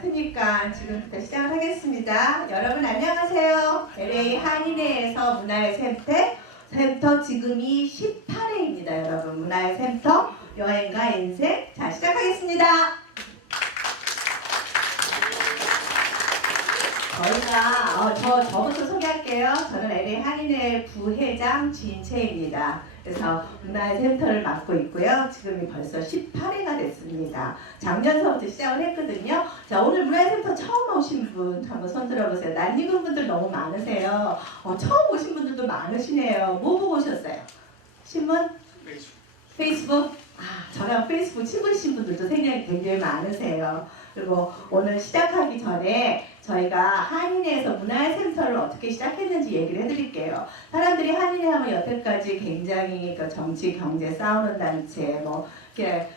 같으니까 지금부터 시작을 하겠습니다. 여러분 안녕하세요. LA 한인회에서 문화의 센터 지금이 18회입니다. 여러분 문화의 센터 여행과 인생 자 시작하겠습니다. 저희가 저부터 소개할게요. 저는 LA 한인회 부회장 진채입니다. 그래서 문화의 센터를 맡고 있고요. 지금이 벌써 18회가 됐습니다. 작년서부터 시작을 했거든요. 자, 오늘 문화의 센터 처음 오신 분 한번 손 들어보세요. 낯익은 분들 너무 많으세요. 처음 오신 분들도 많으시네요. 뭐 보고 오셨어요? 신문? 페이스북? 저랑 페이스북 친구이신 분들도 굉장히 많으세요. 그리고 오늘 시작하기 전에 저희가 한인회에서 문화센터를 어떻게 시작했는지 얘기를 해드릴게요. 사람들이 한인회 하면 여태까지 굉장히 정치, 경제 싸우는 단체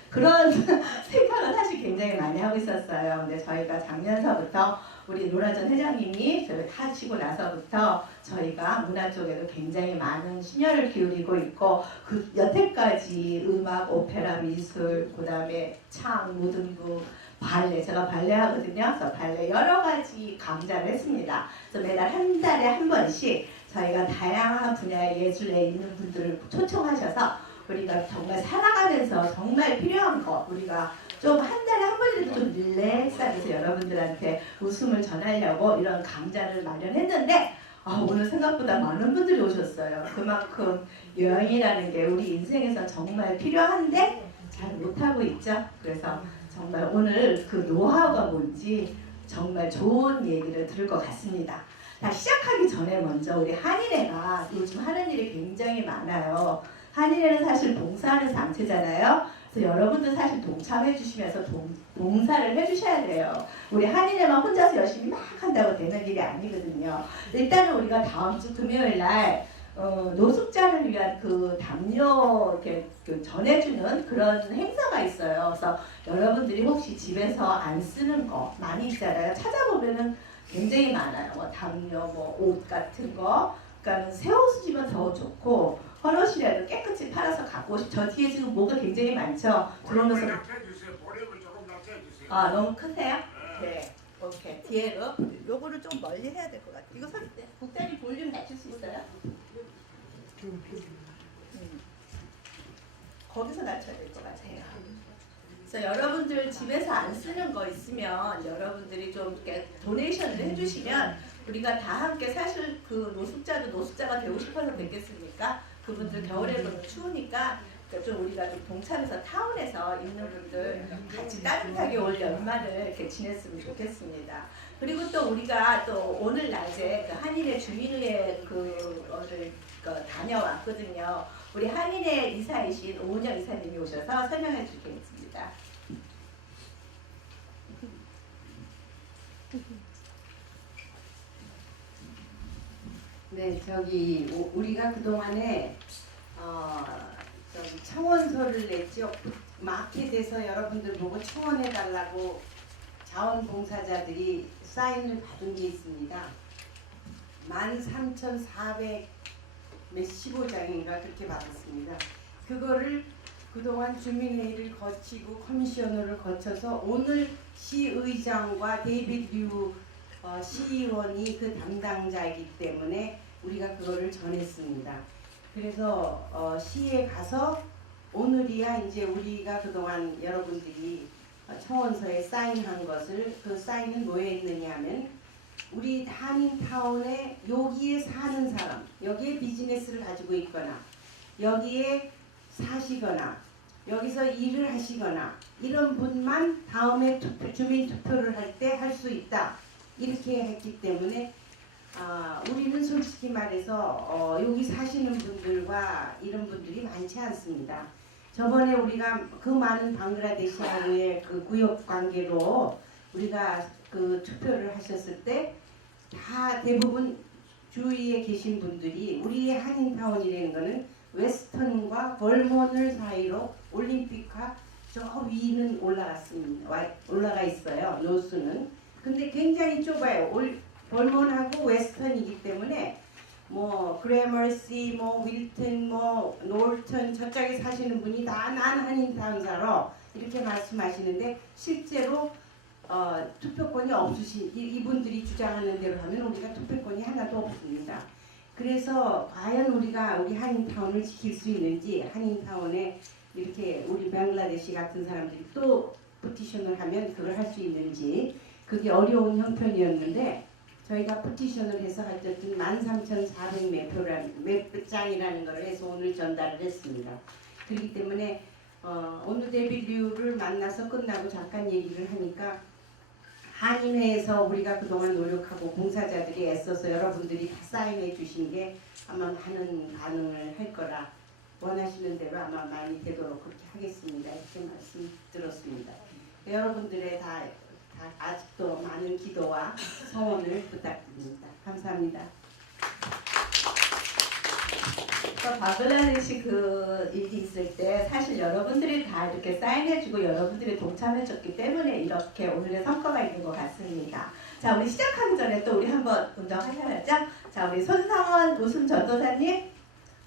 그런 생각을 사실 굉장히 많이 하고 있었어요. 근데 저희가 작년서부터 우리 노라전 회장님이 저를 타시고 나서부터 저희가 문화 쪽에도 굉장히 많은 심혈을 기울이고 있고 그 여태까지 음악, 오페라, 미술, 그 다음에 창, 무등극, 발레, 제가 발레 하거든요. 그래서 발레 여러 가지 강좌를 했습니다. 그래서 매달 한 달에 한 번씩 저희가 다양한 분야의 예술에 있는 분들을 초청하셔서 우리가 정말 살아가면서 정말 필요한 거 우리가 좀 한 달에 한 번이라도 좀 릴렉스하면서 여러분들한테 웃음을 전하려고 이런 강좌를 마련했는데 오늘 생각보다 많은 분들이 오셨어요. 그만큼 여행이라는 게 우리 인생에서 정말 필요한데 잘 못하고 있죠. 그래서 정말 오늘 그 노하우가 뭔지 정말 좋은 얘기를 들을 것 같습니다. 자, 시작하기 전에 먼저 우리 한인회가 요즘 하는 일이 굉장히 많아요. 한인회는 사실 봉사하는 단체잖아요. 그래서 여러분들 사실 동참해 주시면서 봉사를 해주셔야 돼요. 우리 한인회만 혼자서 열심히 막 한다고 되는 일이 아니거든요. 일단은 우리가 다음 주 금요일 날 노숙자를 위한 그 담요 이렇게 전해주는 그런 행사가 있어요. 그래서 여러분들이 혹시 집에서 안 쓰는 거 많이 있잖아요. 찾아보면은 굉장히 많아요. 담요, 옷 같은 거. 그러니까 새 옷이면 더 좋고 헌옷이라도 깨끗이 팔아서 갖고 오시. 저 뒤에 지금 뭐가 굉장히 많죠. 들어오면서 너무 크세요? 네. 오케이. 뒤에로 요거를 좀 멀리 해야 될 것 같아요. 이거 국장님 볼륨 낮출 수 있어요? 거기서 낮춰야 될 것 같아요. 그래서 여러분들 집에서 안 쓰는 거 있으면 여러분들이 좀 이렇게 도네이션을 해주시면 우리가 다 함께 사실 그 노숙자가 되고 싶어서 됐겠습니까? 그분들 겨울에는 추우니까 좀 우리가 좀 동참해서 타운에서 있는 분들 같이 따뜻하게 올 연말을 이렇게 지냈으면 좋겠습니다. 그리고 또 우리가 또 오늘 낮에 그 한인회 주민회 그거를 다녀왔거든요. 우리 한인회 이사이신 오은영 이사님이 오셔서 설명해 주시겠습니다. 네, 우리가 그동안에 청원서를 냈죠. 마켓에서 여러분들 보고 청원해달라고 자원봉사자들이 사인을 받은 게 있습니다. 13,400 몇십오 장인가 그렇게 받았습니다. 그거를 그동안 주민회의를 거치고 커미셔너를 거쳐서 오늘 시의장과 데이비드 류 시의원이 그 담당자이기 때문에 우리가 그거를 전했습니다. 그래서 시에 가서 오늘이야 이제 우리가 그동안 여러분들이 청원서에 사인한 것을 그 사인은 뭐에 있느냐 하면 우리 한인타운에 여기에 사는 사람, 여기에 비즈니스를 가지고 있거나 여기에 사시거나 여기서 일을 하시거나 이런 분만 다음에 주민투표를 할 때 할 수 있다. 이렇게 했기 때문에 우리는 솔직히 말해서 여기 사시는 분들과 이런 분들이 많지 않습니다. 저번에 우리가 그 많은 방글라데시하고의 그 구역 관계로 우리가 그 투표를 하셨을 때 다 대부분 주위에 계신 분들이 우리의 한인타운이라는 거는 웨스턴과 벌몬을 사이로 올림픽화 저 위는 올라가 있어요. 노스는. 근데 굉장히 좁아요. 벌몬하고 웨스턴이기 때문에 그래머시, 윌튼, 노르턴 저쪽에 사시는 분이 다 난 한인타운 살아 이렇게 말씀하시는데 실제로 투표권이 없으신 이분들이 주장하는 대로 하면 우리가 투표권이 하나도 없습니다. 그래서 과연 우리가 우리 한인타운을 지킬 수 있는지, 한인타운에 이렇게 우리 뱅글라데시 같은 사람들이 또 포티션을 하면 그걸 할 수 있는지, 그게 어려운 형편이었는데 저희가 포티션을 해서 어쨌든 13,400몇 장이라는 걸 해서 오늘 전달을 했습니다. 그렇기 때문에 오늘 데빌류를 만나서 끝나고 잠깐 얘기를 하니까, 한인회에서 우리가 그동안 노력하고 봉사자들이 애써서 여러분들이 다 사인해 주신 게 아마 많은 반응을 할 거라, 원하시는 대로 아마 많이 되도록 그렇게 하겠습니다. 이렇게 말씀 들었습니다. 여러분들의 다 아직도 많은 기도와 성원을 부탁드립니다. 감사합니다. 바글라데시 그 일이 있을 때 사실 여러분들이 다 이렇게 사인해주고 여러분들이 동참해줬기 때문에 이렇게 오늘의 성과가 있는 것 같습니다. 자, 우리 시작하기 전에 또 우리 한번 운동하셔야죠. 자, 우리 손상원 웃음 전도사님,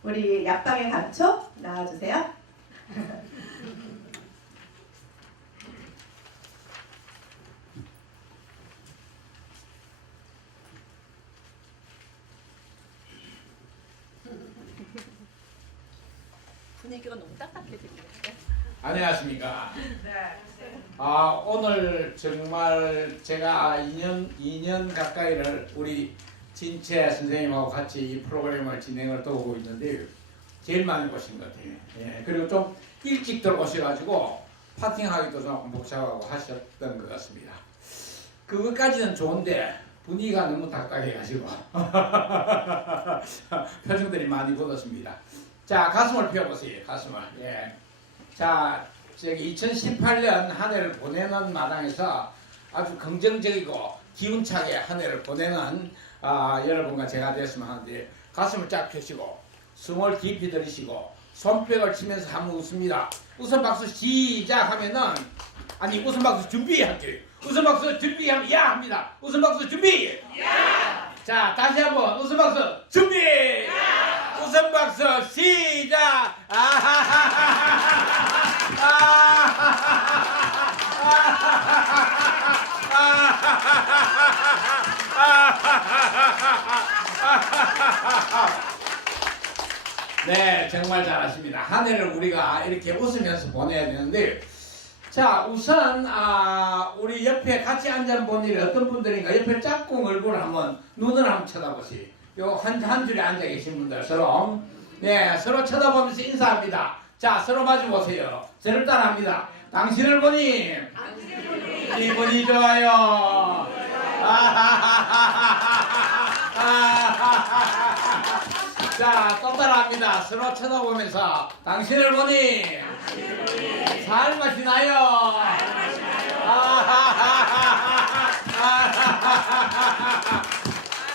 우리 약방의 감초 나와주세요. 분위기가 너무 딱딱해 지금. 안녕하십니까. 오늘 정말 제가 2년 가까이를 우리 진채 선생님하고 같이 이 프로그램을 진행을 도우고 있는데 제일 많이 오신 것 같아요. 예, 그리고 좀 일찍 들어오셔가지고 파팅하기도 좀 복잡하고 하셨던 것 같습니다. 그것까지는 좋은데 분위기가 너무 딱딱해가지고 표정들이 많이 굳었습니다. 자, 가슴을 펴보세요. 가슴을. 예. 자, 저기 2018년 한 해를 보내는 마당에서 아주 긍정적이고 기운차게 한 해를 보내는 여러분과 제가 됐으면 하는데, 가슴을 쫙 펴시고 숨을 깊이 들이쉬고 손뼉을 치면서 한번 웃습니다. 웃음 박수 시작하면은, 아니 웃음 박수 준비할게요. 웃음 박수 준비하면 야 합니다. 웃음 박수 준비. 야. 자, 다시 한번 웃음 박수 준비. 야. 웃음 박수 시작. 네, 정말 잘하십니다. 한 해를 우리가 이렇게 웃으면서 보내야 되는데, 자, 우선 우리 옆에 같이 앉은 분이 어떤 분들인가, 옆에 짝꿍 얼굴을 한번, 눈을 한번 쳐다보세요. 요 한 줄에 앉아 계신 분들 서로, 네, 서로 쳐다보면서 인사합니다. 자, 서로 마주 보세요. 저를 따라합니다. 당신을 보니 기분이 좋아요. 자, 또 따라합니다. 서로 쳐다보면서 당신을 보니 살맛이 나요.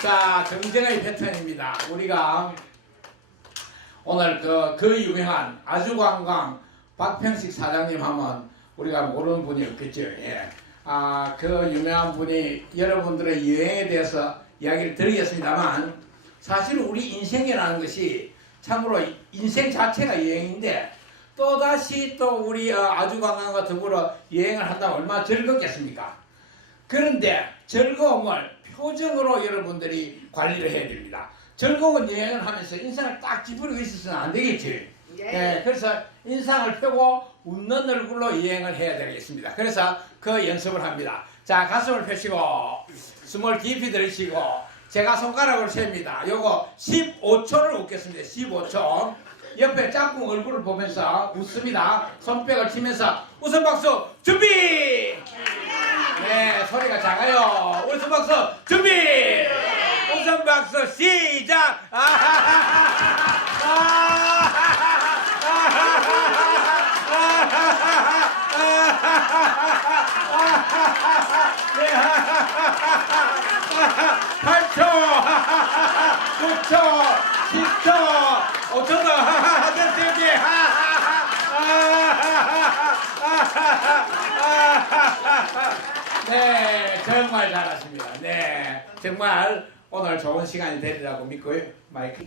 자, 긍정의 패턴입니다. 우리가 오늘 그 유명한 아주관광 박평식 사장님 하면 우리가 모르는 분이 없겠죠. 예. 그 유명한 분이 여러분들의 여행에 대해서 이야기를 드리겠습니다만, 사실 우리 인생이라는 것이 참으로 인생 자체가 여행인데, 또다시 또 우리 아주관광과 더불어 여행을 한다면 얼마나 즐겁겠습니까? 그런데 즐거움을 표정으로 여러분들이 관리를 해야 됩니다. 즐거운 여행을 하면서 인상을 딱 찌푸리고 있어서는 안 되겠지. 네, 그래서 인상을 펴고 웃는 얼굴로 여행을 해야 되겠습니다. 그래서 그 연습을 합니다. 자, 가슴을 펴시고 숨을 깊이 들이쉬고 제가 손가락을 셉니다. 요거 15초를 웃겠습니다. 15초. 옆에 짝꿍 얼굴을 보면서 웃습니다. 손뼉을 치면서 웃음 박수 준비! 네, 소리가 작아요. 웃음 박수 준비! 웃음 박수 시작! 네. 8초, 9초, 10초, 5초 더, 됐지. 네, 정말 잘하십니다. 네, 정말 오늘 좋은 시간이 되리라고 믿고요. 마이크.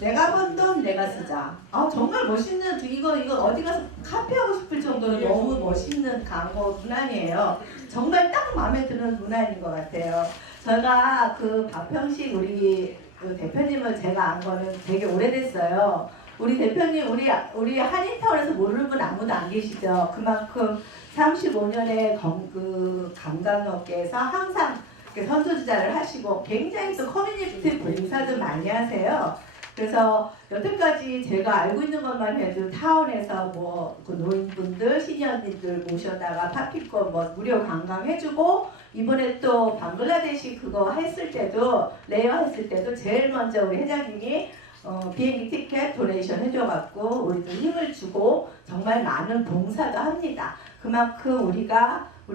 내가 번 돈 내가 쓰자. 정말 멋있는 이거 어디 가서 카피하고 싶을 정도로 너무 멋있는 광고 문안이에요. 정말 딱 마음에 드는 문안인 것 같아요. 제가 그 박평식 우리 그 대표님을 제가 안 거는 되게 오래됐어요. 우리 대표님 우리 한인타운에서 모르는 분 아무도 안 계시죠. 그만큼 35년의 그 관광업계에서 항상 선두주자를 하시고 굉장히 또 커뮤니티 봉사도 많이 하세요. 그래서 여태까지 제가 알고 있는 것만 해도 타운에서 뭐그 노인분들, 시니어님들 모셔다가 파피권 뭐 무료 관광 해주고 이번에 또 방글라데시 그거 했을 때도 레이어 했을 때도 제일 먼저 우리 회장님이 비행기 티켓 도네이션 해줘갖고 우리도 힘을 주고 정말 많은 봉사도 합니다. 그만큼 우리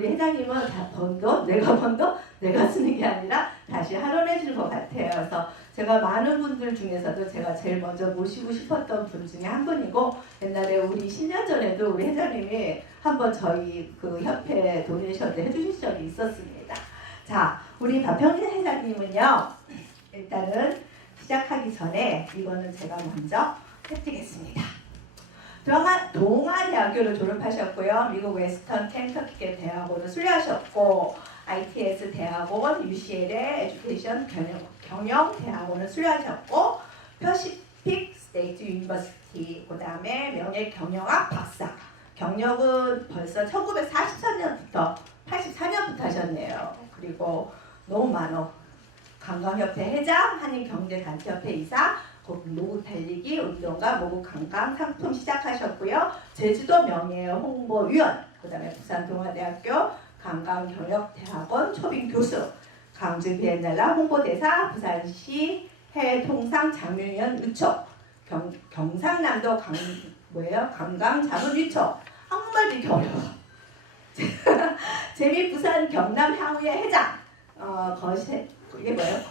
회장님은 다 번 돈, 내가 번 돈, 내가 쓰는 게 아니라 다시 할원해주는 것 같아요. 그래서 제가 많은 분들 중에서도 제가 제일 먼저 모시고 싶었던 분 중에 한 분이고 옛날에 우리 10년 전에도 우리 회장님이 한번 저희 그 협회 도네이션도 해주신 적이 있었습니다. 자, 우리 박평진 회장님은요. 일단은 시작하기 전에 이거는 제가 먼저 해드리겠습니다. 동아대학교를 졸업하셨고요. 미국 웨스턴 켄터키 대학원을 수료하셨고 ITS 대학원, UCL의 에듀케이션 경영 대학원을 수료하셨고 퍼시픽 스테이트 유니버시티 그 다음에 명예경영학 박사 경력은 벌써 1943년부터 84년부터 하셨네요. 그리고 너무 많어. 관광협회 회장, 한인경제단체협회 이사, 모국 달리기, 운동가, 모국 관광 상품 시작하셨고요. 제주도 명예 홍보위원, 그 다음에 부산동아대학교 관광경영대학원 초빙 교수, 광주 비엔날라 홍보대사, 부산시 해외통상 장려위원 위촉, 경상남도 관광자문위촉. 한국말 되게 어려워. 재미부산 경남향후회 회장, 이게 뭐예요?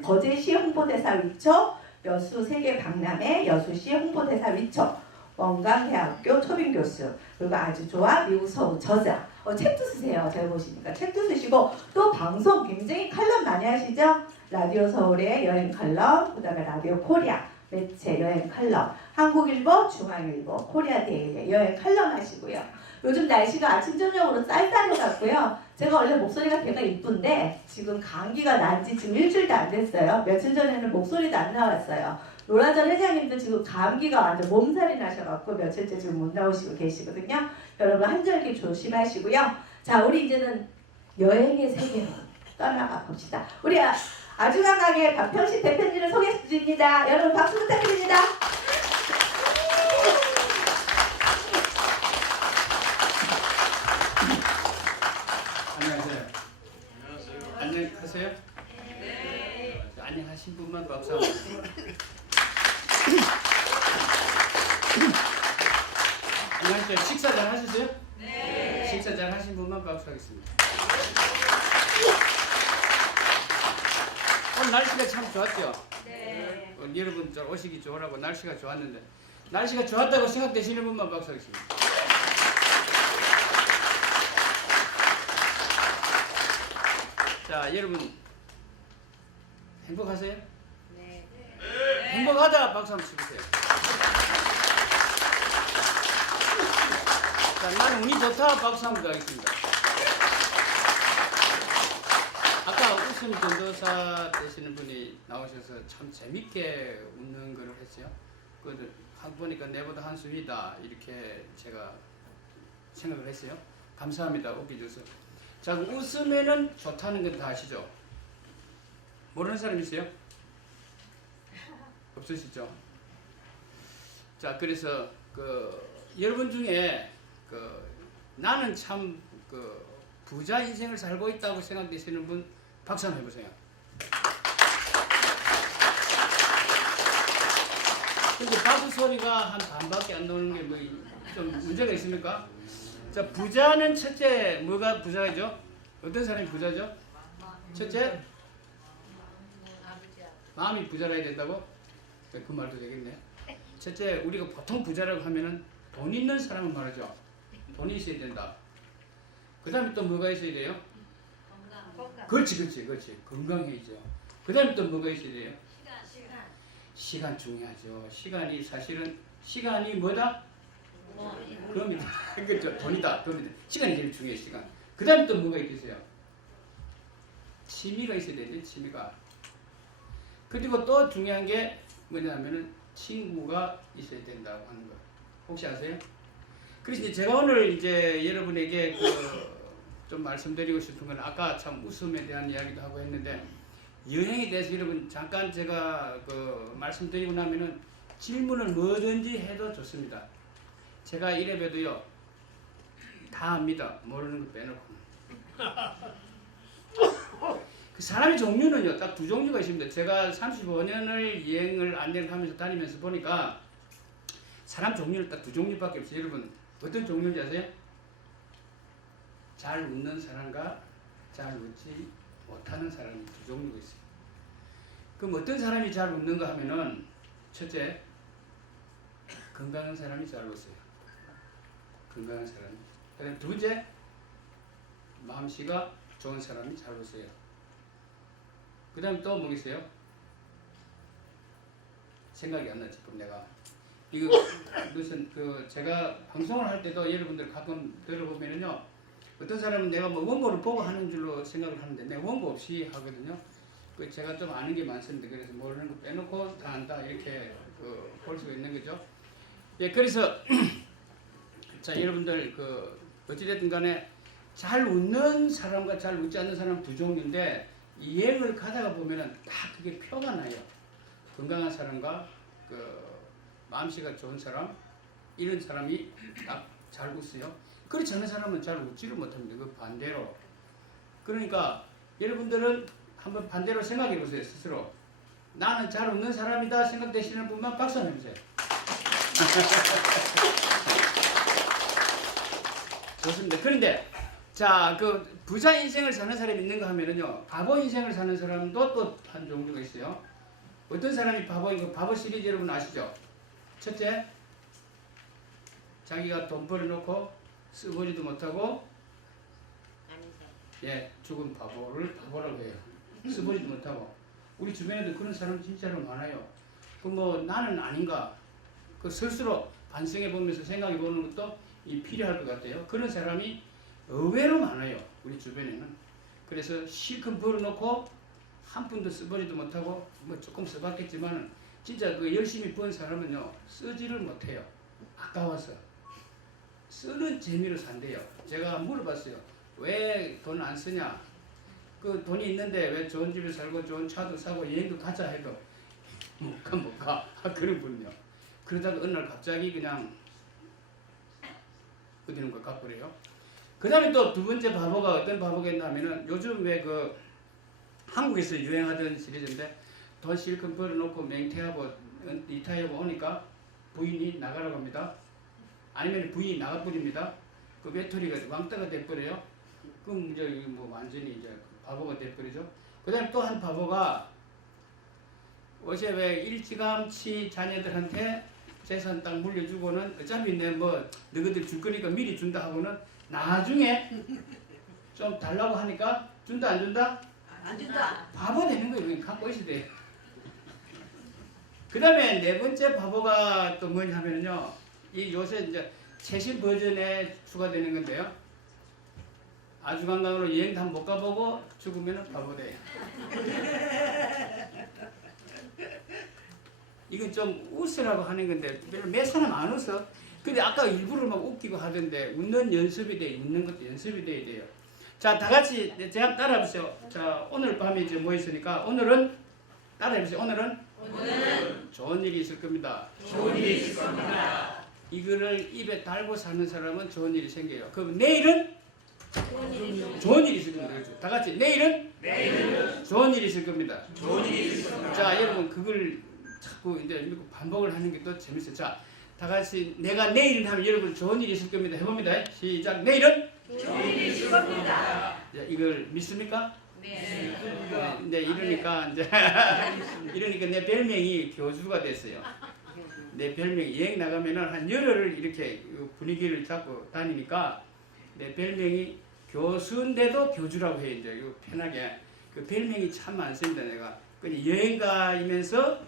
거제시 홍보대사 위촉, 여수 세계 박람회 여수시 홍보대사 위촉, 원광대학교 초빙교수, 그리고 아주 좋아 미국 서부 저자. 책도 쓰세요. 제가 보시니까 책도 쓰시고 또 방송 굉장히 칼럼 많이 하시죠? 라디오 서울의 여행 칼럼, 그 다음에 라디오 코리아 매체 여행 칼럼, 한국일보, 중앙일보, 코리아데일리 여행 칼럼 하시고요. 요즘 날씨가 아침 저녁으로 쌀쌀해 같고요. 제가 원래 목소리가 되게 이쁜데 지금 감기가 난 지 지금 일주일도 안 됐어요. 며칠 전에는 목소리도 안 나왔어요. 노라전 회장님도 지금 감기가 완전 몸살이 나셔갖고 며칠째 지금 못 나오시고 계시거든요. 여러분 한절기 조심하시고요. 자, 우리 이제는 여행의 세계로 떠나가 봅시다. 우리 아주 강하게 박평식 대표님을 소개해 드립니다. 여러분 박수 부탁드립니다. 안녕하세요. 안녕하세요. 네. 안녕하신 분만 박수 한번. 안녕하세요. 식사 잘 하셨어요? 네. 식사 잘 하신 분만 박수하겠습니다. 오늘 날씨가 참 좋았죠? 네. 여러분 저 오시기 좋으라고 날씨가 좋았는데 날씨가 좋았다고 생각되시는 분만 박수하겠습니다. 자, 여러분 행복하세요? 네. 행복하다 박수 한번 치세요. 자, 나는 운이 좋다 박수 한번 하겠습니다. 아까 웃음 전도사 되시는 분이 나오셔서 참 재밌게 웃는 걸 했어요. 그 보니까 내보다 한수 위다 이렇게 제가 생각을 했어요. 감사합니다. 웃겨줘서. 자, 웃으면은 좋다는 건 다 아시죠? 모르는 사람 있어요? 없으시죠? 자, 그래서 여러분 중에 나는 참 부자 인생을 살고 있다고 생각되시는 분 박수 한번 해보세요. 근데 박수 소리가 한 반밖에 안 나오는 게 뭐 좀 문제가 있습니까? 자, 부자는 첫째 뭐가 부자죠? 어떤 사람이 부자죠? 첫째 마음이 부자라야 된다고? 그 말도 되겠네. 첫째 우리가 보통 부자라고 하면은 돈 있는 사람은 말하죠. 돈이 있어야 된다. 그 다음에 또 뭐가 있어야 돼요? 그렇지. 건강해야죠. 그 다음에 또 뭐가 있어야 돼요? 시간 중요하죠. 시간이 사실은 시간이 뭐다? 그럼 그렇죠. 돈이다. 시간이 제일 중요해. 시간. 그 다음에 또 뭐가 있겠어요? 취미가 있어야 되죠. 취미가. 그리고 또 중요한 게 뭐냐면은 친구가 있어야 된다고 하는 거. 혹시 아세요? 그래서 이제 제가 오늘 이제 여러분에게 좀 말씀드리고 싶은 건 아까 참 웃음에 대한 이야기도 하고 했는데 여행에 대해서 여러분 잠깐 제가 말씀드리고 나면은 질문을 뭐든지 해도 좋습니다. 제가 이래봬도요 다 합니다. 모르는 거 빼놓고. 그 사람의 종류는요 딱 두 종류가 있습니다. 제가 35년을 여행을 안내를 하면서 다니면서 보니까 사람 종류는 딱 두 종류밖에 없어요. 여러분 어떤 종류인지 아세요? 잘 웃는 사람과 잘 웃지 못하는 사람이 두 종류가 있어요. 그럼 어떤 사람이 잘 웃는가 하면은 첫째 건강한 사람이 잘 웃어요. 건강한 사람이. 그다음 두 번째 마음씨가 좋은 사람이 잘 웃어요. 그 다음 또 뭐겠어요? 생각이 안 나지. 그럼 내가 무슨 제가 방송을 할 때도 여러분들 가끔 들어보면은요 어떤 사람은 내가 뭐 원고를 보고 하는 줄로 생각을 하는데 내가 원고 없이 하거든요. 제가 좀 아는 게 많습니다. 그래서 모르는 거 빼놓고 다 안다 이렇게 볼 수가 있는 거죠. 예, 그래서 자 여러분들 어찌됐든 간에 잘 웃는 사람과 잘 웃지 않는 사람 두 종류인데 이 여행을 가다가 보면은 다 그게 표가 나요. 건강한 사람과 마음씨가 좋은 사람 이런 사람이 딱 잘 웃어요. 그렇지 않은 사람은 잘 웃지를 못합니다. 그 반대로. 그러니까 여러분들은 한번 반대로 생각해 보세요. 스스로. 나는 잘 웃는 사람이다 생각되시는 분만 박수 한번 해주세요. 좋습니다. 그런데 자, 부자 인생을 사는 사람이 있는가 하면은요, 바보 인생을 사는 사람도 또 한 종류가 있어요. 어떤 사람이 바보인 바보 시리즈 여러분 아시죠? 첫째, 자기가 돈 벌어놓고 쓰보지도 못하고, 예, 죽은 바보를 바보라고 해요. 쓰보지도 못하고. 우리 주변에도 그런 사람 진짜로 많아요. 나는 아닌가? 스스로 반성해 보면서 생각해 보는 것도 필요할 것 같아요. 그런 사람이 의외로 많아요. 우리 주변에는. 그래서 실컷 벌어놓고 한 푼도 써보지도 못하고 조금 써봤겠지만 진짜 열심히 번 사람은요 쓰지를 못해요. 아까워서. 쓰는 재미로 산대요. 제가 물어봤어요. 왜 돈 안 쓰냐? 돈이 있는데 왜 좋은 집에 살고 좋은 차도 사고 여행도 가자 해도 못 가. 그런 분이요. 그러다가 어느 날 갑자기 그냥 어디는 걸 가버려요. 그 다음에 또 두 번째 바보가 어떤 바보가 있냐면은 요즘 왜 한국에서 유행하던 시리즈인데 돈 실컷 벌어놓고 맹태하고 리타이어하고 오니까 부인이 나가라고 합니다. 아니면 부인이 나가버립니다. 외톨이가 왕따가 돼버려요. 그럼 이제 완전히 이제 바보가 돼버리죠. 그 다음에 또 한 바보가 어제 왜 일찌감치 자녀들한테 재산 딱 물려주고는 어차피 너희들 줄 거니까 미리 준다 하고는 나중에 좀 달라고 하니까 준다 안 준다? 안 준다. 바보 되는 거예요. 갖고 있어야 돼요. 그 다음에 네 번째 바보가 또 뭐냐면요. 이 요새 이제 최신 버전에 추가되는 건데요. 아주관광으로 여행도 한번 못 가보고 죽으면 바보 돼요. 이건 좀 웃으라고 하는 건데 별로 몇 사람 안 웃어. 근데 아까 일부러 막 웃기고 하던데 웃는 연습이 돼요. 웃는 것도 연습이 돼야 돼요. 자, 다 같이 제가 따라해보세요. 자, 오늘 밤에 이제 뭐 있으니까 오늘은 따라해보세요. 오늘은 좋은 일이 있을 겁니다. 좋은 일이 있을 겁니다. 이거를 입에 달고 사는 사람은 좋은 일이 생겨요. 그럼 내일은 좋은 일이 있을 겁니다. 그렇죠? 다 같이 내일은 좋은 일이 있을 겁니다. 좋은 일이 있을 겁니다. 자, 여러분 그걸 자꾸 이제 반복을 하는 게 또 재밌어요. 자, 다 같이 내가 내일은 하면 여러분 좋은 일이 있을 겁니다. 해봅니다. 시작. 내일은 좋은 일이 있을 겁니다. 자, 이걸 믿습니까? 네. 네, 이러니까 내 별명이 교주가 됐어요. 내 별명이 여행 나가면은 한 열흘을 이렇게 분위기를 잡고 다니니까 내 별명이 교수인데도 교주라고 해야 이제 이거 편하게 그 별명이 참 많습니다. 내가 그냥 여행가이면서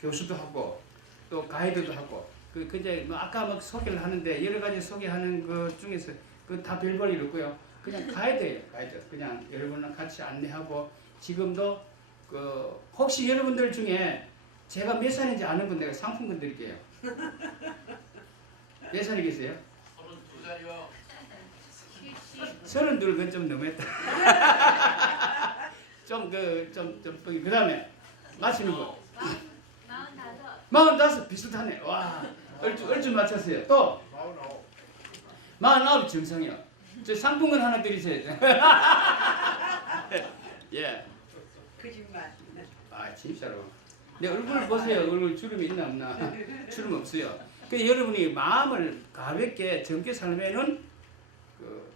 교수도 하고 또 가이드도 하고 그 이제 뭐 아까 막 소개를 하는데 여러 가지 소개하는 것 중에서 그 다 별볼일 없고요. 그냥 가이드예요. 가이드. 그냥 여러분랑 같이 안내하고 지금도 그 혹시 여러분들 중에 제가 몇 살인지 아는 분 내가 상품권 드릴게요. 몇 살이 계세요? 32살이요. 32건 좀 너무했다. 그 다음에 맞히는 거. 45 비슷하네. 와, 얼추 맞췄어요. 또 49 정상이요. 저 상품권 하나 드리세요. 예. 거짓말. 아 진짜로. 내 얼굴 보세요. 얼굴 주름이 있나 없나? 주름 없어요. 그 여러분이 마음을 가볍게 젊게 살면은 그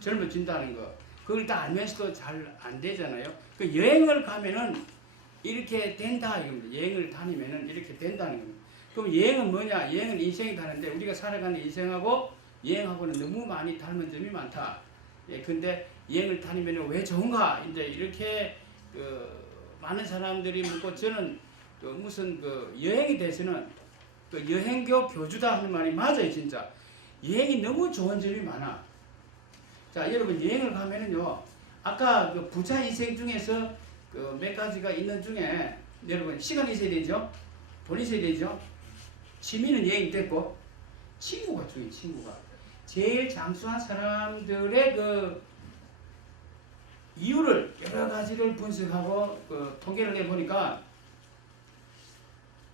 젊어진다는 거. 그걸 다 알면서도 잘 안 되잖아요. 그 여행을 가면은 이렇게 된다 이겁니다. 여행을 다니면은 이렇게 된다는 겁니다. 그럼 여행은 뭐냐? 여행은 인생이 다른데 우리가 살아가는 인생하고 여행하고는 너무 많이 닮은 점이 많다. 예, 근데 여행을 다니면 왜 좋은가? 이제 이렇게 많은 사람들이 묻고 저는 무슨 여행에 대해서는 여행교 교주다 하는 말이 맞아요, 진짜. 여행이 너무 좋은 점이 많아. 자, 여러분 여행을 가면은요, 아까 부자 인생 중에서 몇 가지가 있는 중에 여러분 시간이 있어야 되죠, 돈 있어야 되죠, 취미는 여행 됐고 친구가 중요해. 친구가 제일 장수한 사람들의 이유를 여러 가지를 분석하고 통계를 해보니까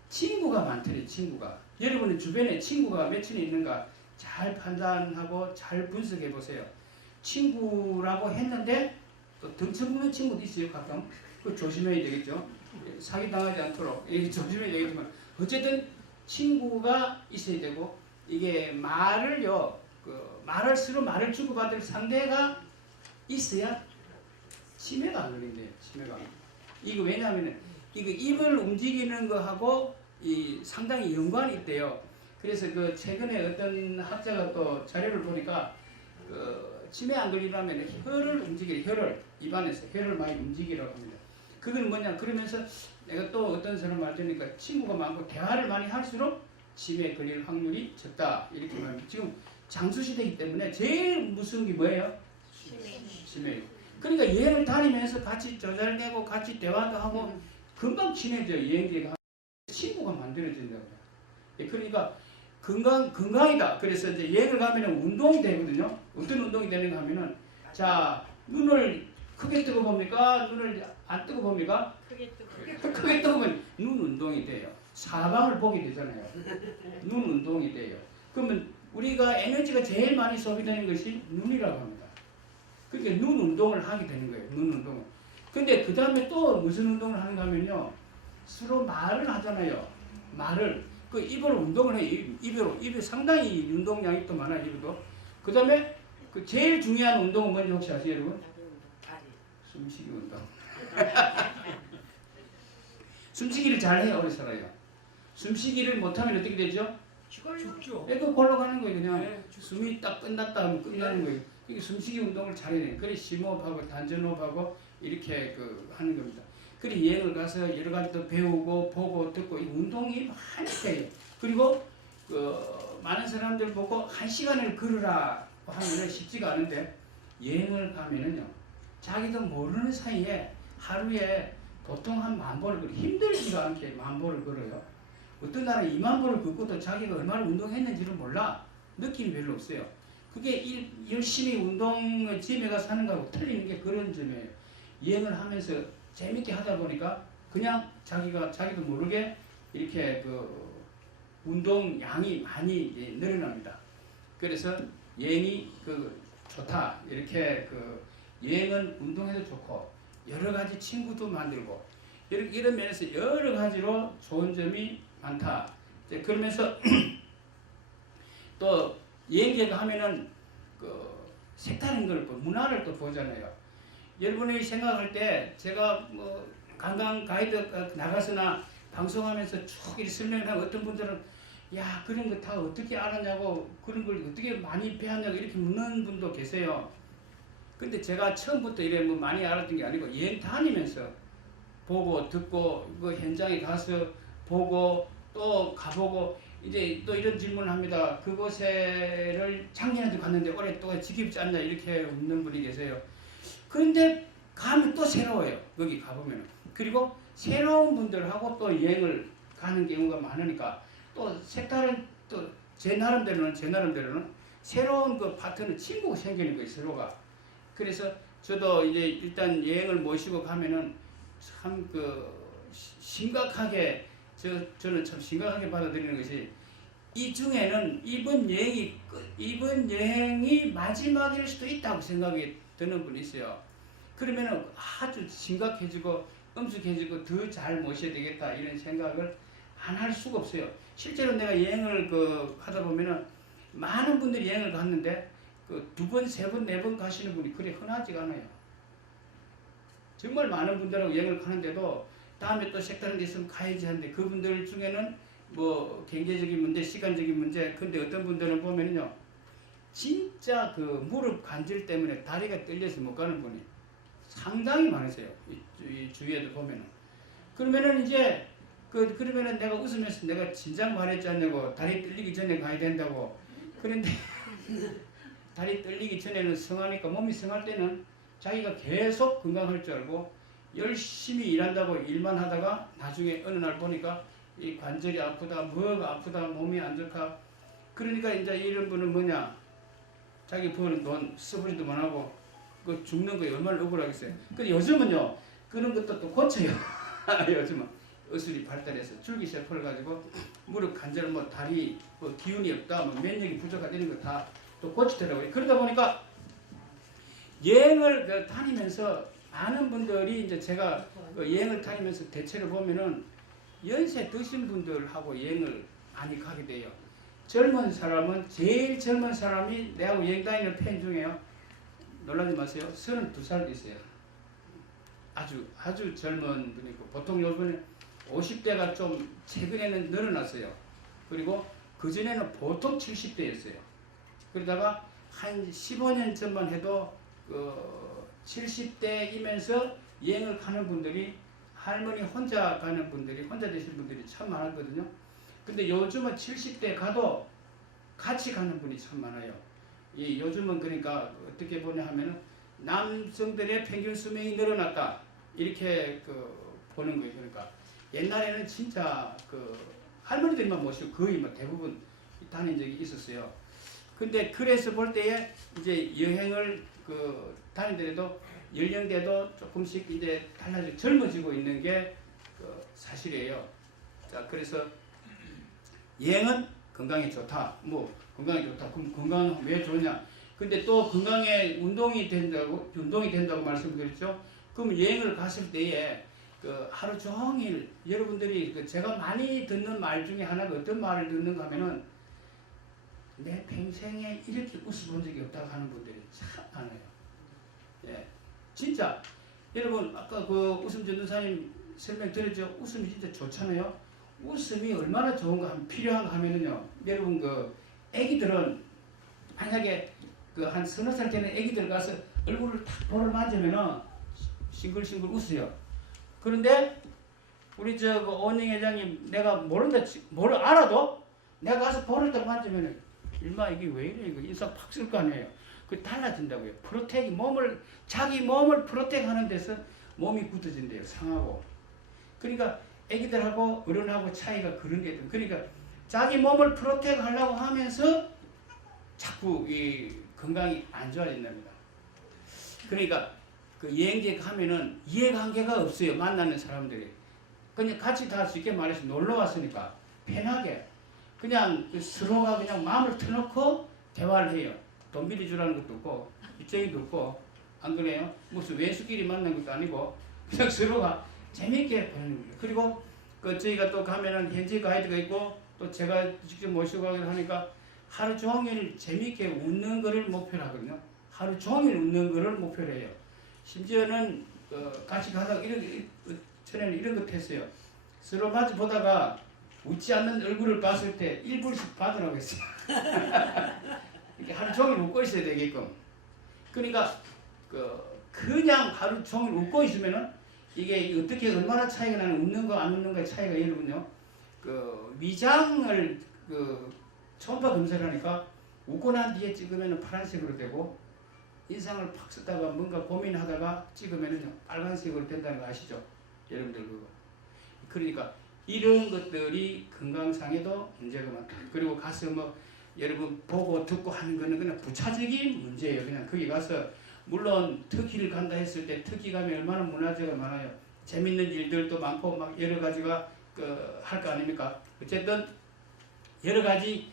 친구가 많더래요. 친구가. 여러분의 주변에 친구가 몇이 있는가 잘 판단하고 잘 분석해 보세요. 친구라고 했는데 또 덩쳐먹는 친구도 있어요. 가끔. 그 조심해야 되겠죠. 사기당하지 않도록 조심해야 되겠지만 어쨌든 친구가 있어야 되고 이게 말을요. 말을 서로 말을 주고받을 상대가 있어야 치매가 안 걸린대요. 치매가. 이거 왜냐하면 이거 입을 움직이는 거하고 상당히 연관이 있대요. 그래서 최근에 어떤 학자가 또 자료를 보니까 치매 안 걸리려면 혀를 움직이래. 혀를 입안에서 혀를 많이 움직이라고 합니다. 그건 뭐냐? 그러면서 내가 또 어떤 사람 말 들으니까 친구가 많고 대화를 많이 할수록 치매에 걸릴 확률이 적다 이렇게 말합니다. 지금 장수 시대이기 때문에 제일 무서운 게 뭐예요? 치매. 그러니까 여행을 다니면서 같이 조잘내고 같이 대화도 하고 금방 친해져. 여행지가 친구가 만들어진다고. 그러니까 건강이다. 그래서 이제 여행을 가면은 운동이 되거든요. 어떤 운동이 되는가 하면은 자 눈을 크게 뜨고 봅니까? 눈을 안 뜨고 봅니까? 크게 뜨고 보면 눈 운동이 돼요. 사방을 보게 되잖아요. 눈 운동이 돼요. 그러면 우리가 에너지가 제일 많이 소비되는 것이 눈이라고 합니다. 그러니까 눈 운동을 하게 되는 거예요. 눈 운동을. 근데 그 다음에 또 무슨 운동을 하는가 하면요. 서로 말을 하잖아요. 말을. 그 입으로 운동을 해요. 입에 상당히 운동량이 또 많아요. 입으로. 그 다음에 그 제일 중요한 운동은 뭔지 혹시 아세요, 여러분? 숨쉬기 운동. 숨쉬기를 잘해야 오래 살아요. 숨쉬기를 못하면 어떻게 되죠? 죽죠. 애도 골로 가는 거예요. 그냥 숨이 딱 끝났다 하면 끝나는 거예요. 이게 숨쉬기 운동을 잘해야 돼요. 그래 심호흡하고 단전호흡하고 이렇게 하는 겁니다. 그래 여행을 가서 여러 가지 또 배우고 보고 듣고 이 운동이 많이 돼요. 그리고 많은 사람들 보고 1시간을 걸으라 하면 쉽지가 않은데 여행을 가면은요 자기도 모르는 사이에 하루에 보통 한 10,000보를 걸어요. 힘들지가 않게 10,000보를 걸어요. 어떤 날은 20,000보를 걷고도 자기가 얼마나 운동했는지를 몰라. 느낌이 별로 없어요. 그게 열심히 운동을 집에 가서 하는 거하고 틀리는 게 그런 점이에요. 여행을 하면서 재밌게 하다 보니까 그냥 자기도 모르게 이렇게 운동 양이 많이 늘어납니다. 그래서 여행이 좋다. 이렇게 여행은 운동해도 좋고 여러 가지 친구도 만들고 이런 면에서 여러 가지로 좋은 점이 많다. 그러면서 또 여행객 하면은 색다른 걸 문화를 또 보잖아요. 여러분이 생각할 때 제가 관광 가이드 나가서나 방송하면서 쭉 이렇게 설명을 하면 어떤 분들은 야 그런 거 다 어떻게 알았냐고 그런 걸 어떻게 많이 배웠냐고 이렇게 묻는 분도 계세요. 근데 제가 처음부터 이래 뭐 많이 알았던 게 아니고 여행 다니면서 보고 듣고 그 현장에 가서 보고 또 가보고 이제 또 이런 질문을 합니다. 그곳에를 작년에도 갔는데 올해 또 지겹지 않나 이렇게 웃는 분이 계세요. 그런데 가면 또 새로워요. 거기 가보면. 그리고 새로운 분들하고 또 여행을 가는 경우가 많으니까 또 색다른 또 제 나름대로는 새로운 그 파트너 친구가 생기는 거예요. 서로가. 그래서 저도 이제 일단 여행을 모시고 가면은 참 그 심각하게 저는 참 심각하게 받아들이는 것이 이 중에는 이번 여행이 마지막일 수도 있다고 생각이 드는 분이 있어요. 그러면은 아주 심각해지고 엄숙해지고 더 잘 모셔야 되겠다 이런 생각을 안 할 수가 없어요. 실제로 내가 여행을 하다 보면은 많은 분들이 여행을 갔는데 그 2번, 3번, 4번 가시는 분이 그리 흔하지가 않아요. 정말 많은 분들하고 여행을 가는데도 다음에 또 색다른 데 있으면 가야지 하는데 그분들 중에는 뭐 경제적인 문제, 시간적인 문제, 근데 어떤 분들은 보면은요 진짜 그 무릎 관절 때문에 다리가 떨려서 못 가는 분이 상당히 많으세요. 이 주위에도 보면은. 그러면은 이제 그러면은 내가 웃으면서 내가 진작 말했지 않냐고 다리 떨리기 전에 가야 된다고. 그런데 다리 떨리기 전에는 성하니까 몸이 성할 때는 자기가 계속 건강할 줄 알고 열심히 일한다고 일만 하다가 나중에 어느 날 보니까 이 관절이 아프다, 뭐가 아프다, 몸이 안 좋다. 그러니까 이제 이런 분은 뭐냐? 자기 버는 돈 써보지도 못하고 그 죽는 거에 얼마나 억울하겠어요. 근데 요즘은요 그런 것도 또 고쳐요. 요즘은 의술이 발달해서 줄기세포를 가지고 무릎 관절, 뭐 다리, 뭐 기운이 없다, 뭐 면역이 부족하다 이런 거 다 또 고치더라고요. 그러다 보니까 여행을 다니면서 많은 분들이 이제 제가 여행을 다니면서 대체로 보면은 연세 드신 분들하고 여행을 많이 가게 돼요. 젊은 사람은 제일 젊은 사람이 내하고 여행 다니는 팬 중에요. 놀라지 마세요. 32살도 있어요. 아주 젊은 분이고 보통 요번에 50대가 좀 최근에는 늘어났어요. 그리고 그전에는 보통 70대였어요. 그러다가 한 15년 전만 해도 70대이면서 여행을 가는 분들이 할머니 혼자 가는 분들이 혼자 되신 분들이 참 많았거든요. 근데 요즘은 70대 가도 같이 가는 분이 참 많아요. 요즘은 그러니까 어떻게 보냐 하면은 남성들의 평균 수명이 늘어났다 이렇게 보는 거예요. 그러니까 옛날에는 진짜 할머니들만 모시고 거의 뭐 대부분 다닌 적이 있었어요. 근데 그래서 볼 때에 이제 여행을 다니더라도 연령대도 조금씩 이제 달라지고 젊어지고 있는 게 사실이에요. 자, 그래서 여행은 건강에 좋다. 뭐 건강에 좋다. 그럼 건강 왜 좋냐? 근데 또 건강에 운동이 된다고 말씀드렸죠. 그럼 여행을 갔을 때에 하루 종일 여러분들이 제가 많이 듣는 말 중에 하나가 어떤 말을 듣는가 하면은 내 평생에 이렇게 웃어본 적이 없다고 하는 분들이 참 많아요. 예, 진짜 여러분 아까 웃음 전도사님 설명 드렸죠. 웃음이 진짜 좋잖아요. 웃음이 얼마나 좋은가 하면 필요한가 하면은요. 여러분 애기들은 만약에 한 서너 살 되는 애기들 가서 얼굴을 탁 볼을 만지면은 싱글싱글 웃어요. 그런데 우리 오은영 회장님 내가 모른다 뭘 알아도 내가 가서 볼을 딱 만지면은 일마 이게 왜 이래 이거 인상 팍 쓸 거 아니에요. 달라진다고요. 자기 몸을 프로텍 하는 데서 몸이 굳어진대요. 상하고. 그러니까 애기들하고 어른하고 차이가 그런 게 그러니까 자기 몸을 프로텍 하려고 하면서 자꾸 이 건강이 안 좋아진답니다. 그러니까 여행지 가면은 이해관계가 없어요. 만나는 사람들이. 그냥 같이 다 쉽게 말해서 놀러 왔으니까 편하게 그냥 서로가 그냥 마음을 터놓고 대화를 해요. 돈 빌려주라는 것도 없고 빚쟁이도 없고 안 그래요? 무슨 외수끼리 만난 것도 아니고 그냥 서로가 재밌게 보는 거예요. 그리고 저희가 또 가면은 현지 가이드가 있고 또 제가 직접 모시고 가기도 하니까 하루 종일 재밌게 웃는 거를 목표로 하거든요. 하루 종일 웃는 거를 목표로 해요. 심지어는 같이 가다가 전에는 이런 것도 했어요. 서로 마주 보다가 웃지 않는 얼굴을 봤을 때 1불씩 받으라고 했어요. 이렇게 하루 종일 웃고 있어야 되게끔. 그러니까 그냥 하루 종일 웃고 있으면은 이게 어떻게 얼마나 차이가 나는 웃는 거 안 웃는 거의 차이가 여러분요. 위장을 초음파 검사를 하니까 웃고 난 뒤에 찍으면 파란색으로 되고 인상을 팍 쓰다가 뭔가 고민하다가 찍으면 빨간색으로 된다는 거 아시죠? 여러분들 그거. 그러니까 이런 것들이 건강상에도 문제가 많다. 그리고 가서 뭐 여러분 보고 듣고 하는 거는 그냥 부차적인 문제예요. 그냥 거기 가서 물론 터키를 간다 했을 때 터키 가면 얼마나 문화재가 많아요. 재밌는 일들도 많고 막 여러 가지가 할 거 아닙니까? 어쨌든 여러 가지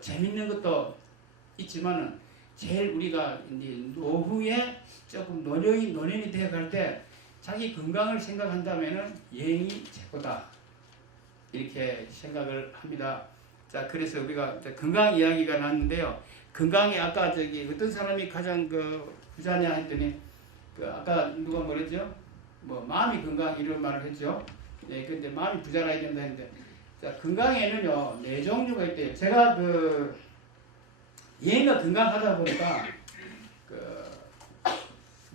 재밌는 것도 있지만은 제일 우리가 이제 노후에 조금 노년이 되어 갈 때 자기 건강을 생각한다면은 여행이 최고다. 이렇게 생각을 합니다. 자, 그래서 우리가 건강 이야기가 나왔는데요. 건강에 아까 어떤 사람이 가장 부자냐 했더니 아까 누가 뭐랬죠? 뭐 마음이 건강 이런 말을 했죠. 네, 근데 마음이 부자라 해야 된다 했는데, 자, 건강에는요 4종류가 있대요. 제가 여행과 건강하다 보니까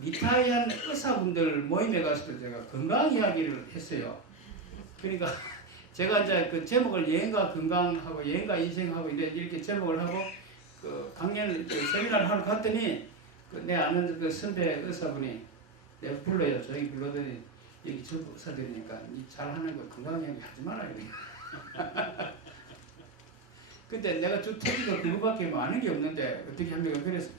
리타이어한 의사분들 모임에 가서도 제가 건강 이야기를 했어요. 그러니까 제가 이제 그 제목을 여행과 건강하고 여행과 인생하고 이렇게 제목을 하고 강연 세미나를 하러 갔더니 내 아는 선배 의사분이 내가 불러요. 저희 불러더니 여기 저 의사들이니까 니 잘하는 거 건강 이야기 하지 마라 이래. 근데 내가 주택이가 그거밖에 많은 게 없는데 어떻게 합니까? 그래서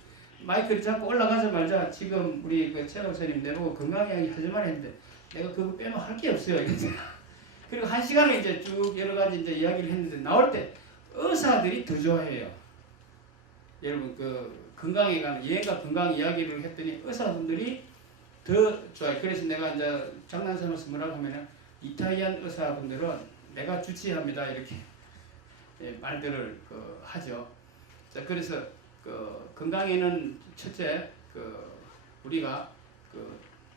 마이크를 잡고 올라가자마자 지금 우리 최 박사님 내보고 건강 이야기 하지 마라 했는데 내가 그거 빼면 할 게 없어요. 그리고 1시간을 이제 쭉 여러 가지 이제 이야기를 했는데 나올 때 의사들이 더 좋아해요. 여러분 건강에 관한 여행과 건강 이야기를 했더니 의사분들이 더 좋아요. 그래서 내가 이제 장난삼아서 뭐라고 하면은 이탈리안 의사분들은 내가 주치합니다 이렇게 말들을 하죠. 자, 그래서 건강에는 첫째 우리가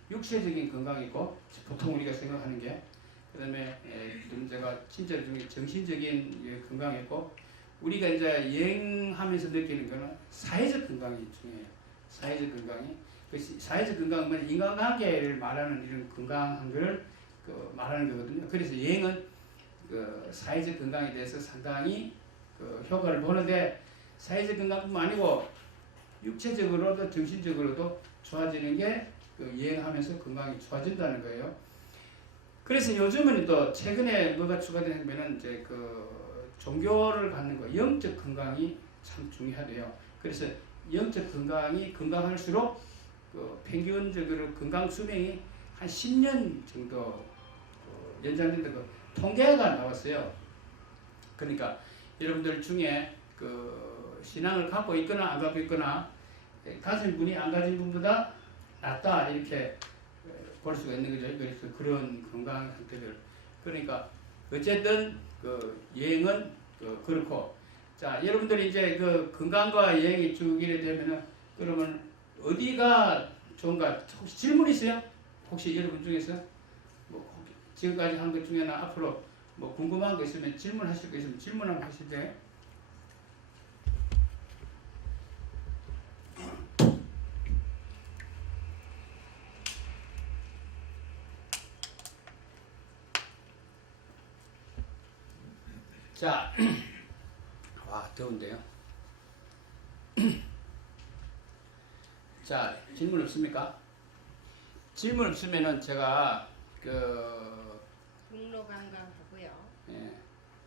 육체적인 건강이 있고 보통 우리가 생각하는 게 그다음에 제가 진짜 중에 정신적인 건강이 있고 우리가 이제 여행하면서 느끼는 거는 사회적 건강이 중요해요. 사회적 건강이 사회적 건강은 인간관계를 말하는 이런 건강한 걸 말하는 거거든요. 그래서 여행은 사회적 건강에 대해서 상당히 효과를 보는데 사회적 건강뿐만 아니고 육체적으로도 정신적으로도 좋아지는 게 여행하면서 건강이 좋아진다는 거예요. 그래서 요즘은 또 최근에 뭐가 추가되냐면은 이제 종교를 갖는 거, 영적 건강이 참 중요하대요. 그래서 영적 건강이 건강할수록 평균적으로 건강 수명이 한 10년 정도 연장된다고 통계가 나왔어요. 그러니까 여러분들 중에 신앙을 갖고 있거나 안 갖고 있거나 가진 분이 안 가진 분보다 낫다 이렇게 볼 수가 있는 거죠. 그래서 그런 건강 상태들. 그러니까 어쨌든 여행은 그렇고 자 여러분들이 이제 건강과 여행이 쭉 이래 되면은 그러면 어디가 좋은가 혹시 질문 있어요? 혹시 여러분 중에서 뭐 지금까지 한 것 중에나 앞으로 뭐 궁금한 거 있으면 질문하실 거 있으면 질문 한번 하실 때. 자, 와 더운데요. 자, 질문 없습니까? 질문 없으면은 제가 공로 관광하고요. 예,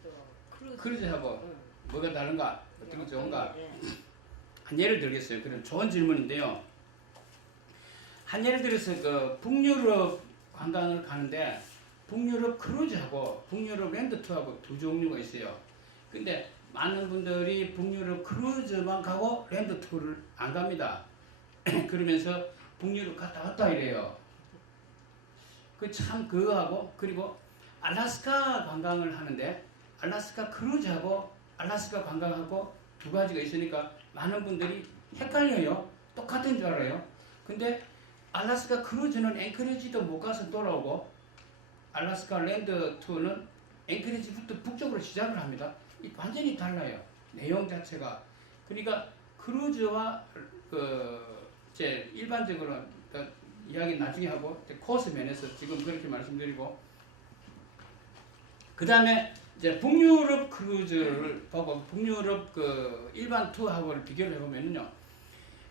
또 크루즈하고 뭐가 다른가? 어떤 게 좋은가? 네. 한 예를 들겠어요. 그런 좋은 질문인데요. 한 예를 들어서 북유럽 관광을 가는데 북유럽 크루즈하고 북유럽 랜드 투어하고 두 종류가 있어요. 근데 많은 분들이 북유럽 크루즈만 가고 랜드 투어를 안 갑니다. 그러면서 북유럽 갔다 왔다 이래요. 참 그거하고 그리고 알래스카 관광을 하는데 알래스카 크루즈하고 알래스카 관광하고 두 가지가 있으니까 많은 분들이 헷갈려요. 똑같은 줄 알아요. 근데 알래스카 크루즈는 앵커리지도 못 가서 돌아오고 알래스카 랜드 투어는 앵커리지부터 북쪽으로 시작을 합니다. 이 완전히 달라요. 내용 자체가. 그러니까 크루즈와 이제 일반적으로 그 이야기 나중에 하고 코스 면에서 지금 그렇게 말씀드리고 그 다음에 이제 북유럽 크루즈를 보고 북유럽 그 일반 투어하고를 비교를 해보면요,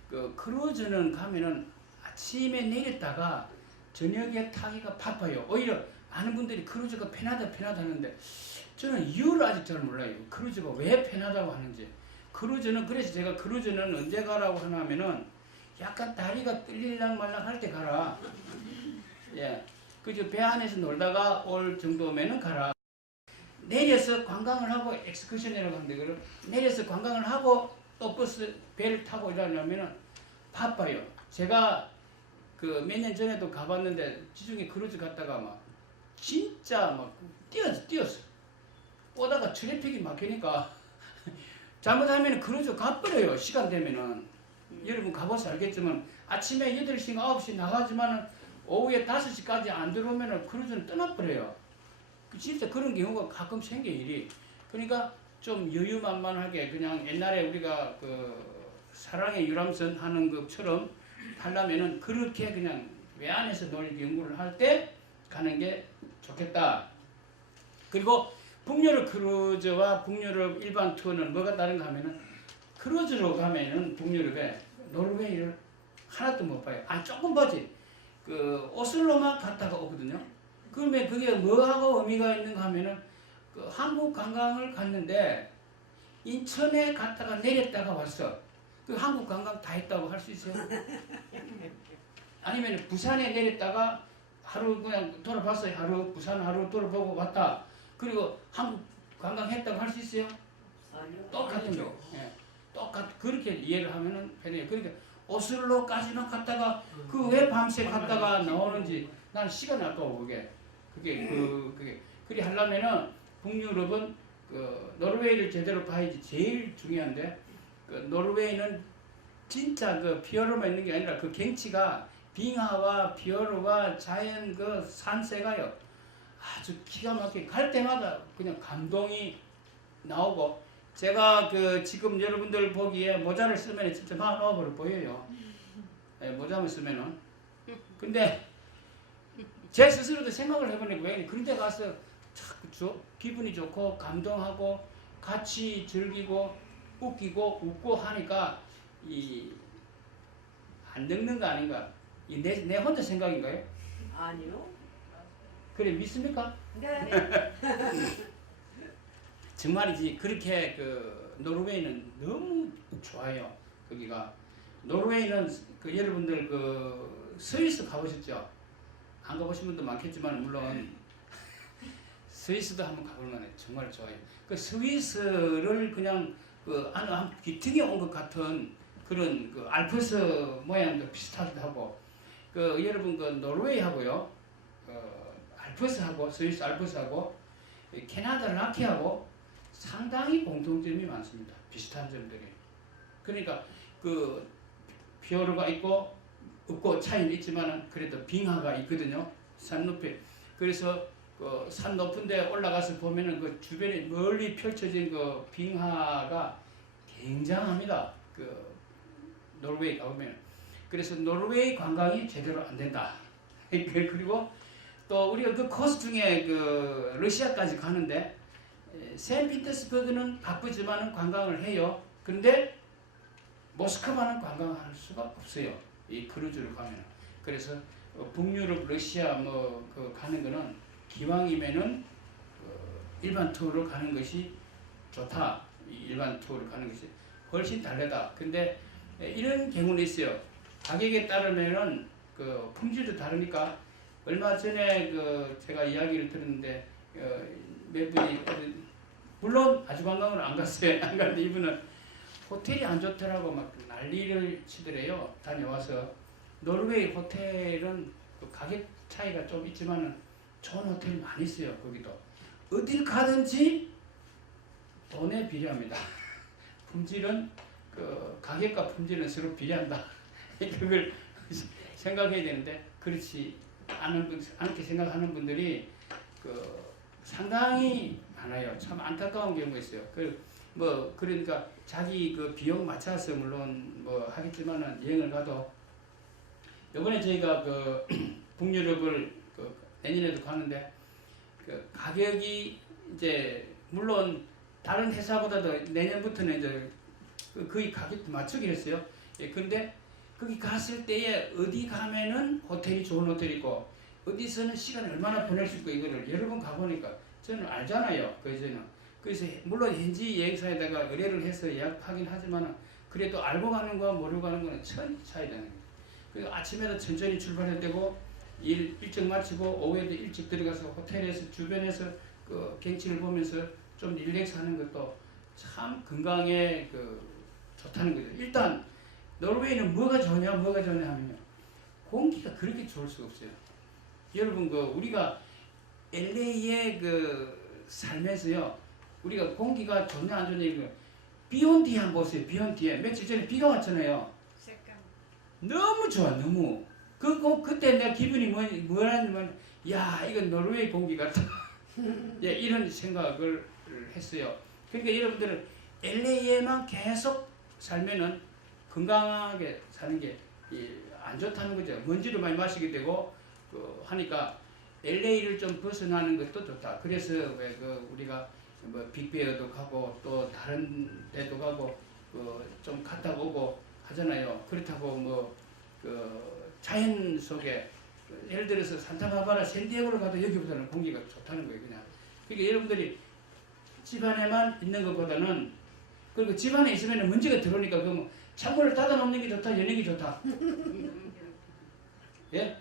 그 크루즈는 가면은 아침에 내렸다가 저녁에 타기가 바빠요. 오히려 많은 분들이 크루즈가 편하다 하는데 저는 이유를 아직 잘 몰라요. 크루즈가 왜 편하다고 하는지. 크루즈는 그래서 제가 크루즈는 언제 가라고 하냐면은 약간 다리가 떨릴랑 말랑 할 때 가라. 예, 그저 배 안에서 놀다가 올 정도면은 가라. 내려서 관광을 하고 엑스커션이라고 하는데 그럼 내려서 관광을 하고 또 버스 배를 타고 이러려면은 바빠요. 제가 그 몇 년 전에도 가봤는데 지중해 크루즈 갔다가 막 진짜 막 뛰었어. 오다가 트래픽이 막히니까 잘못하면 크루즈 가버려요. 시간 되면은. 여러분 가봐서 알겠지만 아침에 8시, 9시 나가지만은 오후에 5시까지 안 들어오면은 크루즈는 떠나버려요. 진짜 그런 경우가 가끔 생겨 일이. 그러니까 좀 여유만만하게 그냥 옛날에 우리가 그 사랑의 유람선 하는 것처럼 하려면은 그렇게 그냥 외안에서 놀 연구를 할 때 가는 게 좋겠다. 그리고 북유럽 크루즈와 북유럽 일반 투어는 뭐가 다른가 하면은 크루즈로 가면은 북유럽에 노르웨이를 하나도 못 봐요. 아 조금 보지. 그 오슬로만 갔다가 오거든요. 그러면 그게 뭐하고 의미가 있는가 하면은 그 한국 관광을 갔는데 인천에 갔다가 내렸다가 왔어. 그 한국 관광 다 했다고 할 수 있어요? 아니면 부산에 내렸다가 하루 그냥 돌아봤어요. 하루 부산 하루 돌아보고 왔다. 그리고 한국 관광 했다고 할 수 있어요? 똑같은 거. 예. 그렇게 이해를 하면은 편해요. 그러니까 오슬로까지는 갔다가 그 왜 밤새 갔다가 나오는지 난 시간 아까워 그게 그게 하려면은 북유럽은 그 노르웨이를 제대로 봐야지 제일 중요한데 그 노르웨이는 진짜 그 피어르만 있는 게 아니라 그 경치가 빙하와 피어르와 자연 그 산세가요 아주 기가 막히게 갈 때마다 그냥 감동이 나오고 제가 그 지금 여러분들 보기에 모자를 쓰면 진짜 마음으로 보여요. 네, 모자만 쓰면은. 근데 제 스스로도 생각을 해보니까 왜 그런 데 가서 참 기분이 좋고 감동하고 같이 즐기고 웃기고 웃고 하니까 안 늙는 거 아닌가? 내 혼자 생각인가요? 아니요. 그래 믿습니까? 네. 정말이지 그렇게 그 노르웨이는 너무 좋아요. 거기가 노르웨이는 그 여러분들 그 스위스 가보셨죠? 안 가보신 분도 많겠지만 물론 스위스도 한번 가볼 만해. 정말 좋아요. 그 스위스를 그냥 그 한 귀퉁이에 온 것 같은 그런 그 알프스 모양도 비슷하기도 하고 그 여러분 그 노르웨이하고요, 알프스하고 스위스 알프스하고 캐나다 라키하고 상당히 공통점이 많습니다. 비슷한 점들이. 그러니까 그 피오르가 있고 없고 차이는 있지만은 그래도 빙하가 있거든요. 산 높이. 그래서 그 산 높은 데 올라가서 보면은 그 주변에 멀리 펼쳐진 그 빙하가 굉장합니다. 그 노르웨이 가보면. 그래서 노르웨이 관광이 제대로 안 된다. 그리고 또 우리가 그 코스 중에 그 러시아까지 가는데 세인피터스버그는 바쁘지만은 관광을 해요. 그런데 모스크바는 관광할 수가 없어요. 이 크루즈로 가면. 그래서 북유럽, 러시아 뭐 그 가는 거는 기왕이면은 일반 투어로 가는 것이 좋다. 일반 투어로 가는 것이 훨씬 다르다. 근데 이런 경우는 있어요. 가격에 따르면은 그 품질도 다르니까 얼마 전에 그 제가 이야기를 들었는데 몇 분이 물론 아주 관광을 안 갔어요. 안 갔는데 이분은 호텔이 안 좋더라고 막 난리를 치더래요. 다녀와서 노르웨이 호텔은 그 가격 차이가 좀 있지만은 좋은 호텔이 많이 있어요. 거기도 어딜 가든지 돈에 비례합니다. 품질은 그 가격과 품질은 서로 비례한다. 그걸 생각해야 되는데 그렇지 않게 생각하는 분들이 그 상당히 많아요. 참 안타까운 경우가 있어요. 그러니까 자기 그 비용 맞춰서 물론 뭐 하겠지만은 여행을 가도 이번에 저희가 그 북유럽을 그 내년에도 가는데 그 가격이 이제 물론 다른 회사보다도 내년부터는 이제 거의 가격 맞추기로 했어요. 예, 근데 거기 갔을 때에 어디 가면은 호텔이 좋은 호텔이고 어디서는 시간을 얼마나 보낼 수 있고 이거를 여러 번 가보니까 저는 알잖아요. 그래서 물론 현지 여행사에다가 의뢰를 해서 예약하긴 하지만 그래도 알고 가는 거와 모르고 가는 거는 천 차이다는 거예요. 그래서 아침에도 천천히 출발해야 되고 일찍 마치고 오후에도 일찍 들어가서 호텔에서 주변에서 그 경치를 보면서 좀 릴렉스 하는 것도 참 건강에 그 좋다는 거죠. 일단 노르웨이는 뭐가 좋냐 하면요. 공기가 그렇게 좋을 수가 없어요. 여러분 그 우리가 LA에 그 살면서요. 우리가 공기가 좋냐 안 좋냐 이거 비온 뒤에 한번 보세요. 비온 뒤에 며칠 전에 비가 왔잖아요. 너무 좋아 너무. 그때 내가 기분이 뭐라냐면 야 이건 노르웨이 공기 같다. 예, 이런 생각을 했어요. 그러니까 여러분들은 LA에만 계속 살면은 건강하게 사는 게 안 좋다는 거죠. 먼지도 많이 마시게 되고 하니까 LA를 좀 벗어나는 것도 좋다. 그래서 왜 우리가 뭐 빅베어도 가고 또 다른 데도 가고 좀 갔다 오고 하잖아요. 그렇다고 뭐 자연 속에 예를 들어서 산타바바라 샌디에고를 가도 여기보다는 공기가 좋다는 거예요. 그냥. 그러니까 여러분들이 집안에만 있는 것보다는 그리고 집안에 있으면 먼지가 들어오니까 그럼 창문을 닫아 놓는 게 좋다, 여는 게 좋다. 예?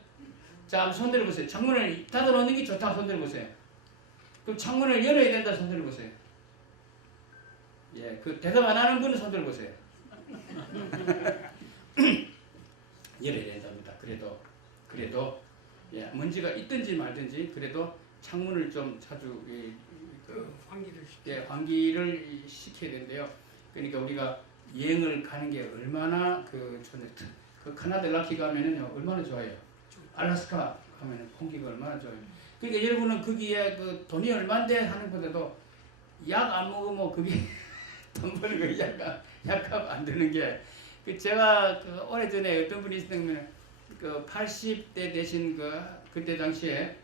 자, 한번 손 들어보세요. 창문을 닫아 놓는 게 좋다, 손 들어보세요. 그럼 창문을 열어야 된다, 손 들어보세요. 예, 그 대답 안 하는 분은 손 들어보세요. 열어야 된답니다. 그래도 예, 먼지가 있든지 말든지 그래도 창문을 좀 자주 환기를 시켜야 되는데요. 그러니까 우리가 여행을 가는 게 얼마나 그 캐나다 락키 가면은요 얼마나 좋아요. 알래스카 가면은 공기가 얼마나 좋아요. 그러니까 여러분은 거기에 그 돈이 얼마인데 하는 것보다도 약 안 먹으면 그게 돈 버는 거 약값 안 드는 게 제가 오래전에 어떤 분이 있었냐면 80대 되신 그때 당시에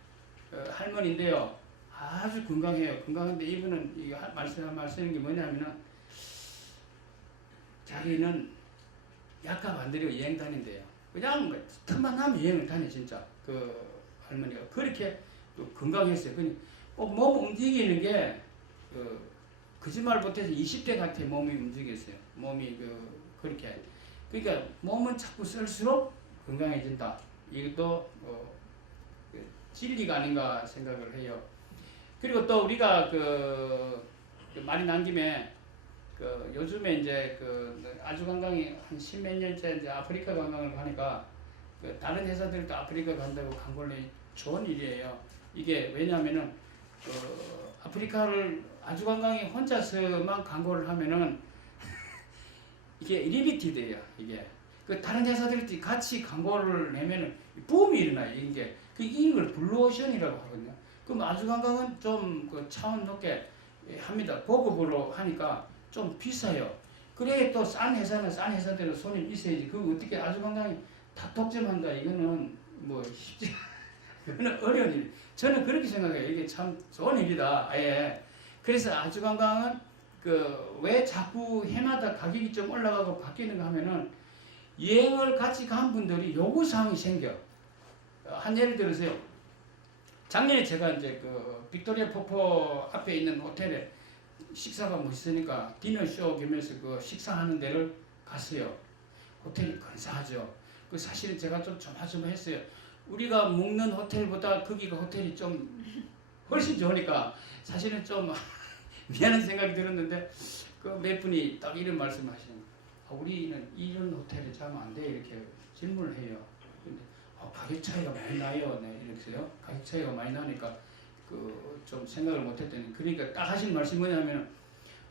할머니인데요. 아주 건강해요. 건강한데 이분은 말씀하는 게 뭐냐면은 자기는 약값 안 들이고 여행 다닌대요. 그냥 틈만 나면 여행을 다녀 진짜. 그 할머니가 그렇게 건강했어요. 몸 움직이는 게 거짓말 못해서 20대 같아 몸이 움직였어요. 몸이 그렇게. 그러니까 몸은 자꾸 쓸수록 건강해진다. 이것도 진리가 아닌가 생각을 해요. 그리고 또 우리가 말이 난 김에 요즘에 이제 아주관광이 한 10몇 년째 이제 아프리카 관광을 가니까 다른 회사들도 아프리카 간다고 광고를 내 좋은 일이에요. 이게 왜냐하면은 아프리카를 아주관광이 혼자서만 광고를 하면은 이게 리미티드예요. 이게 다른 회사들이 같이 광고를 내면은 붐이 일어나요. 이걸 블루오션이라고 하거든요. 그럼 아주관광은 좀 차원 높게 합니다. 고급으로 하니까 좀 비싸요. 그래 또 싼 회사는 싼 회사대로 손님 있어야지. 그거 어떻게 아주관광이 다 독점한다. 이거는 뭐 쉽지 그거는 어려운 일. 저는 그렇게 생각해요. 이게 참 좋은 일이다. 아예. 그래서 아주관광은 왜 자꾸 해마다 가격이 좀 올라가고 바뀌는가 하면은 여행을 같이 간 분들이 요구사항이 생겨. 한 예를 들으세요. 작년에 제가 이제 빅토리아 폭포 앞에 있는 호텔에 식사가 멋있으니까 디너쇼 겸해서 식사하는 데를 갔어요. 호텔이 근사하죠. 사실은 제가 좀 조마조마했어요. 우리가 묵는 호텔보다 거기가 호텔이 좀 훨씬 좋으니까 사실은 좀 미안한 생각이 들었는데 몇 분이 딱 이런 말씀하시는 거예요. 우리는 이런 호텔에 자면 안 돼 이렇게 질문을 해요. 근데 가격 차이가 많이 나요. 네, 이렇게요. 가격 차이가 많이 나니까 좀 생각을 못했더니 그러니까 딱 하신 말씀이 뭐냐면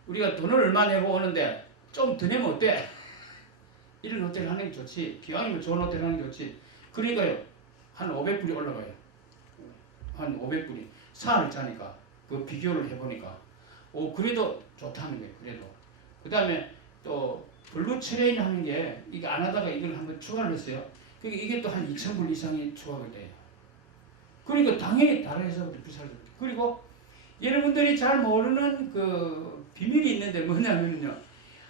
우리가 돈을 얼마 내고 오는데 좀 더 내면 어때? 이런 호텔 하는 게 좋지. 기왕이면 좋은 호텔 하는 게 좋지. 그러니까요. 한 500불이 올라가요. 한 500불이. 사흘 자니까 비교를 해보니까 그래도 좋다는 거예요. 그래도. 그 다음에 또 블루 트레인 하는 게 이게 안 하다가 이걸 한번 추가를 했어요. 그러니까 이게 또 한 2,000불 이상이 추가가 돼요. 그러니까 당연히 다른 회사보다 비싸죠. 그리고 여러분들이 잘 모르는 그 비밀이 있는데 뭐냐면요.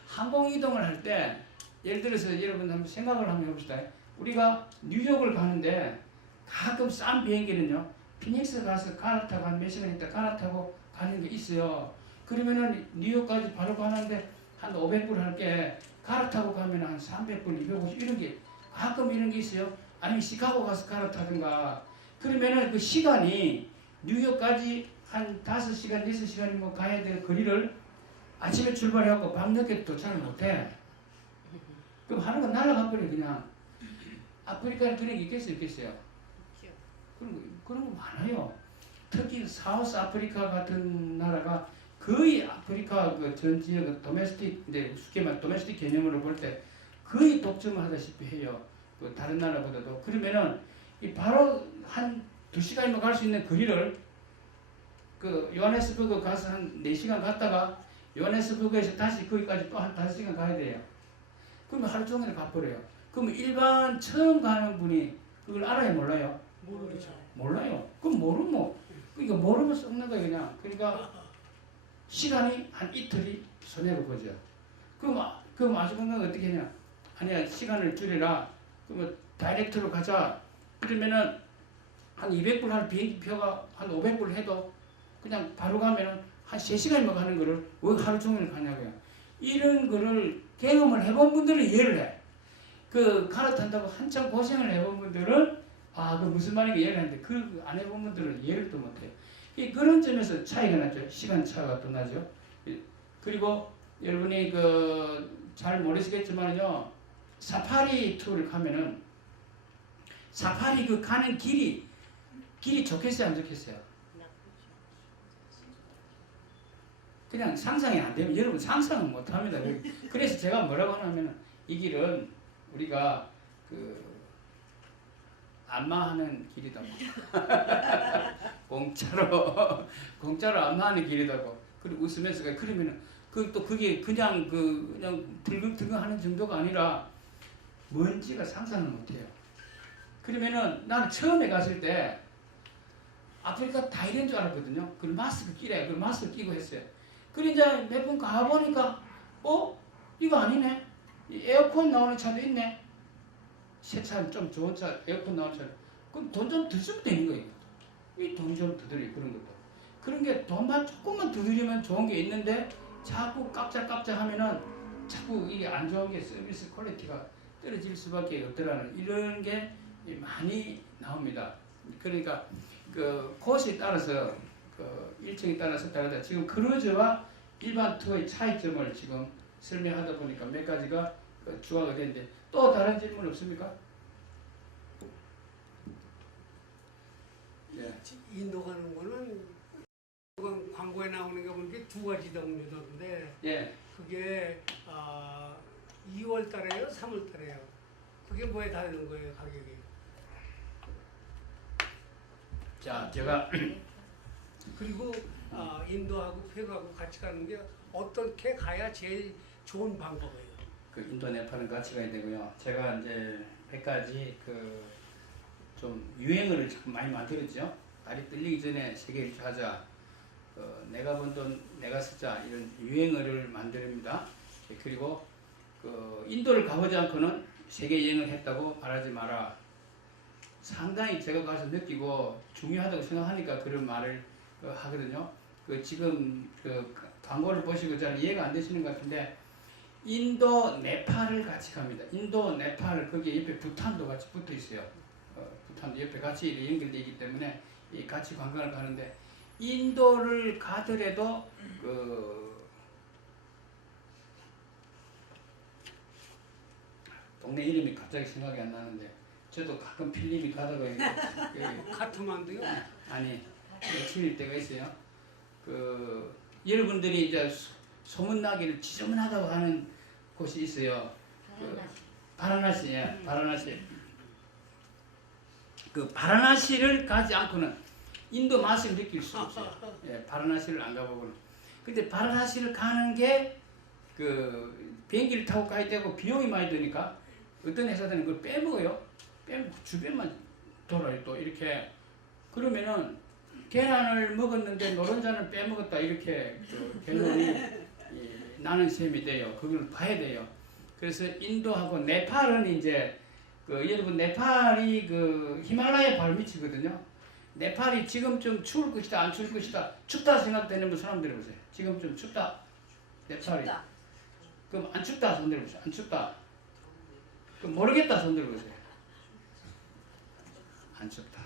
항공 이동을 할 때 예를 들어서 여러분 한번 생각을 한번 해봅시다. 우리가 뉴욕을 가는데 가끔 싼 비행기는요. 피닉스 가서 갈아타고 한 몇 시간 있다 갈아타고 가는 게 있어요. 그러면은 뉴욕까지 바로 가는데 한 500불 할게 갈아타고 가면 한 300불, 250 이런 게 가끔 이런 게 있어요. 아니면 시카고 가서 갈아타든가 그러면은 그 시간이 뉴욕까지 한 5시간, 6시간 뭐 가야 될 거리를 아침에 출발해갖고 밤늦게 도착을 못해. 그럼 하는 건 날아가 버려 그냥. 아프리카에 그런 게 있겠어요? 그런 거 많아요. 특히 사우스 아프리카 같은 나라가 거의 아프리카 그 전 지역 도메스틱, 이제 쉽게 말 도메스틱 개념으로 볼 때 거의 독점을 하다시피 해요. 그 다른 나라보다도. 그러면은 이 바로 한 2시간이면 갈 수 있는 거리를 그 요하네스버그 가서 한 4시간 갔다가 요하네스버그에서 다시 거기까지 또 한 5시간 가야 돼요. 그러면 하루 종일 가버려요. 그럼 일반 처음 가는 분이 그걸 알아요, 몰라요? 모르죠. 몰라요. 그럼 모르면 그러니까 모르면 썩는 거예요, 그냥. 그러니까 시간이 한 이틀이 손해를 보죠. 그럼 아주건강 어떻게 하냐? 아니야, 시간을 줄여라. 그러면 다이렉트로 가자. 그러면은 한 200불 할 비행기 표가 한 500불 해도 그냥 바로 가면은 한 3시간이면 가는 거를 왜 하루 종일 가냐고요. 이런 거를 경험을 해본 분들은 이해를 해. 그 갈아탄다고 한참 고생을 해본 분들은 그 무슨 말인가 이해를 하는데 그 안 해본 분들은 이해를 또 못해요. 그런 점에서 차이가 나죠. 시간 차가 또 나죠. 그리고 여러분이 그 잘 모르시겠지만요. 사파리 투어를 가면은 사파리 그 가는 길이 좋겠어요, 안 좋겠어요? 그냥 상상이 안 되면 여러분 상상은 못 합니다. 그래서 제가 뭐라고 하냐면 이 길은 우리가 그 안마하는 길이다. 공짜로 안마하는 길이다고. 그리고 웃으면서 그러면은 그게 그냥 들근들근 하는 정도가 아니라 뭔지가 상상을 못해요. 그러면은 나는 처음에 갔을 때 아프리카 다 이런 줄 알았거든요. 그 마스크 끼래. 그 마스크 끼고 했어요. 그래 이제 몇 번 가보니까 이거 아니네. 에어컨 나오는 차도 있네. 새 차 좀 좋은 차 에어컨 나오는 차. 그럼 돈 좀 더 쓰면 되는 거예요. 이 돈 좀 더 들여 그런 것도. 그런 게 돈만 조금만 더 들이면 좋은 게 있는데 자꾸 깝작깝작 하면은 자꾸 이게 안 좋은 게 서비스 퀄리티가 떨어질 수밖에 없더라는 이런 게 많이 나옵니다. 그러니까 그 코스에 따라서 그 일정에 따라서 다르다. 지금 크루즈와 일반 투어의 차이점을 지금 설명하다 보니까 몇 가지가 추가가 되는데 또 다른 질문 없습니까? 예. 인도 가는 거는 광고에 나오는 거 보니까 2가지 종류던데 예. 그게 2월 달에요? 3월 달에요? 그게 뭐에 다른 거예요, 가격이? 자, 제가 그리고 인도하고 페루하고 같이 가는 게 어떻게 가야 제일 좋은 방법이에요? 그 인도 네팔은 같이 가야 되고요. 제가 이제 100가지 그 좀 유행어를 참 많이 만들었죠. 다리 떨리기 전에 세계 일주 하자. 내가 번 돈 내가 쓰자 이런 유행어를 만듭니다. 그리고 그 인도를 가보지 않고는 세계 여행을 했다고 말하지 마라. 상당히 제가 가서 느끼고 중요하다고 생각하니까 그런 말을 하거든요. 지금 광고를 보시고 잘 이해가 안 되시는 것 같은데 인도 네팔을 같이 갑니다. 인도 네팔 거기에 옆에 부탄도 같이 붙어 있어요. 부탄도 옆에 같이 연결되어 있기 때문에 같이 관광을 가는데 인도를 가더라도 동네 이름이 갑자기 생각이 안 나는데 저도 가끔 필름이 가다가 카트만두요? 아니 며칠일 때가 있어요. 여러분들이 이제 소문나기를 지저분하다고 하는 곳이 있어요. 바라나시. 바라나시. 바라나시를 가지 않고는 인도 맛을 느낄 수 없어요. 예, 바라나시를 안 가보고는. 근데 바라나시를 가는 게 비행기를 타고 가야 되고 비용이 많이 드니까 어떤 회사들은 그걸 빼먹어요. 주변만 돌아요. 또 이렇게 그러면은 계란을 먹었는데 노른자는 빼먹었다 이렇게 그 결론이 나는 셈이 돼요. 그걸 봐야 돼요. 그래서 인도하고 네팔은 이제 그 여러분 네팔이 그 히말라야 발밑이거든요. 네팔이 지금쯤 추울 것이다 안 추울 것이다 춥다 생각되는 분 손 한번 들어보세요. 지금쯤 춥다 네팔이. 춥다. 그럼 안 춥다 손 들어보세요. 안 춥다. 그럼 모르겠다 손 들어보세요. 안 춥다.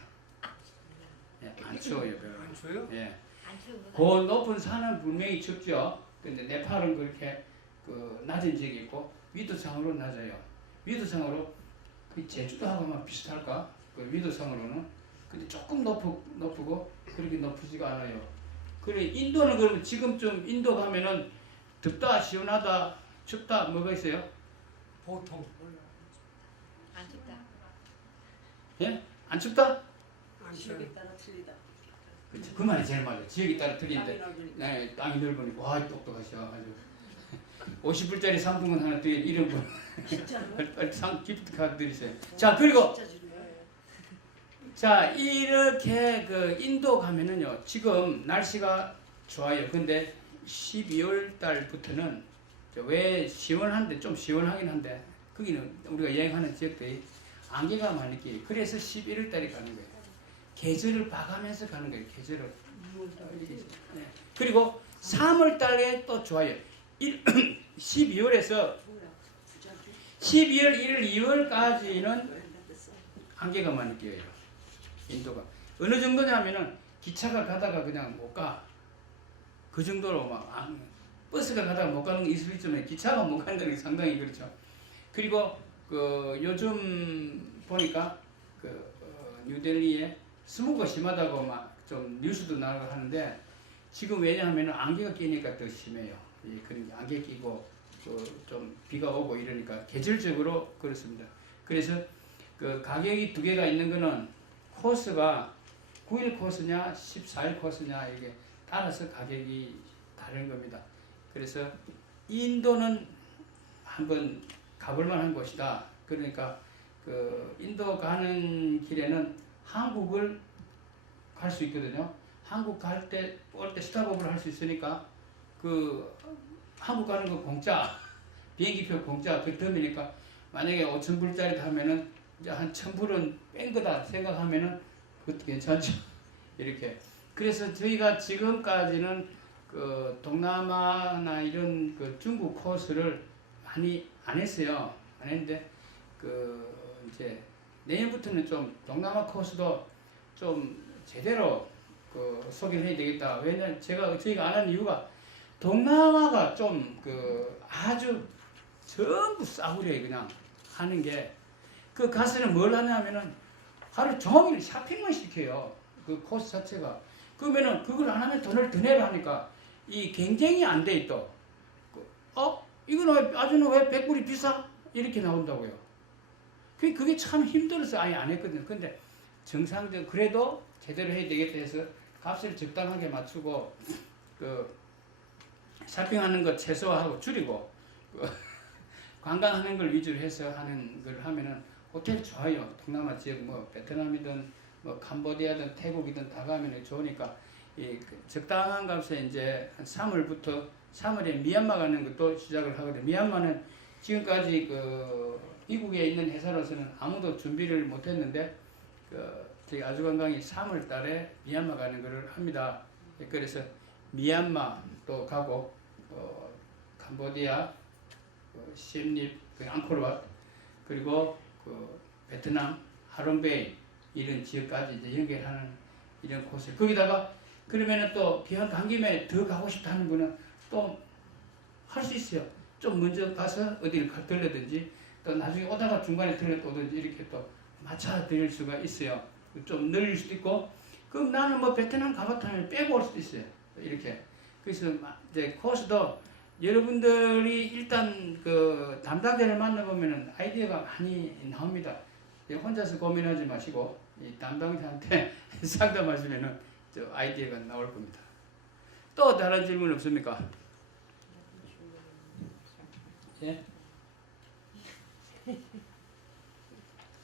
예, 안 추워요 별로. 안 줘요? 예. 안 추운 그 높은 산은 분명히 춥죠. 근데 네팔은 그렇게 그 낮은 지역이 있고 위도상으로 낮아요. 위도상으로 그 제주도하고만 비슷할까? 그 위도상으로는 근데 조금 높고 그렇게 높지가 않아요. 그래 인도는 그러면 지금쯤 인도 가면은 덥다 시원하다 춥다 뭐가 있어요? 보통 안 춥다. 예? 안 춥다? 안 지역에 쳐요. 따라 틀리다. 그치, 그 말이 제일 맞아요. 지역에 따라 틀린데 땅이 넓으니까. 네, 땅이 넓으니까 와 똑똑하셔 아주 50불짜리 상품은 하나 드려 이런 분 진짜로? 빨리 상 기프트 카드 드리세요. 자 그리고 진짜 주는 거예요. 자 이렇게 그 인도 가면은요 지금 날씨가 좋아요. 근데 12월 달부터는 왜 시원한데 좀 시원하긴 한데 거기는 우리가 여행하는 지역들이 안개가 많이 끼요. 그래서 11월 달에 가는 거예요. 계절을 봐가면서 가는 거예요. 계절을. 네. 그리고 3월 달에 또 좋아요. 12월에서 12월 1월 2월까지는 안개가 많이 끼어요. 인도가 어느 정도냐면은 기차가 가다가 그냥 못 가. 그 정도로 막 버스가 가다가 못 가는 게 있을 때문에 기차가 못 가는 게 상당히 그렇죠. 그리고 그 요즘 보니까 그 뉴델리에 스모그가 심하다고 막 좀 뉴스도 나오고 하는데 지금 왜냐하면 안개가 끼니까 더 심해요. 그런 안개 끼고 좀 비가 오고 이러니까 계절적으로 그렇습니다. 그래서 그 가격이 두 개가 있는 거는 코스가 9일 코스냐 14일 코스냐 이게 따라서 가격이 다른 겁니다. 그래서 인도는 한번 가볼 만한 곳이다. 그러니까 그 인도 가는 길에는 한국을 갈 수 있거든요. 한국 갈 때 올 때 스탑업을 할 수 있으니까 그 한국 가는 거 공짜 비행기표 공짜 그 덤이니까 만약에 5,000불짜리 타면은 이제 한 1,000불은 뺀 거다 생각하면은 그것도 괜찮죠. 이렇게 그래서 저희가 지금까지는 그 동남아나 이런 그 중국 코스를 많이 안 했어요. 안 했는데 그 이제 내년부터는 좀 동남아 코스도 좀 제대로 그 소개를 해야 되겠다. 왜냐면 저희가 안 하는 이유가 동남아가 좀 그 아주 전부 싸구려에 그냥 하는 게 그 가서는 뭘 하냐면은 하루 종일 쇼핑만 시켜요. 그 코스 자체가. 그러면은 그걸 안 하면 돈을 더 내라 하니까 이 경쟁이 안 돼 있어. 이거는 왜 아주는 왜 100불이 비싸? 이렇게 나온다고요. 그게 참 힘들어서 아예 안 했거든요. 근데 정상적 그래도 제대로 해야 되겠다 해서 값을 적당하게 맞추고 그 쇼핑하는 것 최소화하고 줄이고 관광하는 걸 위주로 해서 하는 걸 하면은 호텔 좋아요. 동남아 지역 뭐 베트남이든 뭐 캄보디아든 태국이든 다 가면 좋으니까 이 적당한 값에 이제 한 3월에 미얀마 가는 것도 시작을 하거든요. 미얀마는 지금까지 그 미국에 있는 회사로서는 아무도 준비를 못했는데 저희 아주관광이 3월 달에 미얀마 가는 것을 합니다. 그래서 미얀마 또 가고 캄보디아, 시엠립, 앙코르왓 그리고 그 베트남, 하롱베이 이런 지역까지 이제 연결하는 이런 코스. 거기다가 그러면은 또 기왕 간 김에 더 가고 싶다는 분은 또 할 수 있어요. 좀 먼저 가서 어디를 들르든지 또 나중에 오다가 중간에 들렸다 오든지 이렇게 또 맞춰 드릴 수가 있어요. 좀 늘릴 수도 있고 그럼 나는 뭐 베트남 가봤다면 빼고 올 수도 있어요. 이렇게. 그래서 이제 코스도 여러분들이 일단 그 담당자를 만나보면은 아이디어가 많이 나옵니다. 혼자서 고민하지 마시고 이 담당자한테 상담하시면은 저 아이디어가 나올 겁니다. 또 다른 질문 없습니까? 예?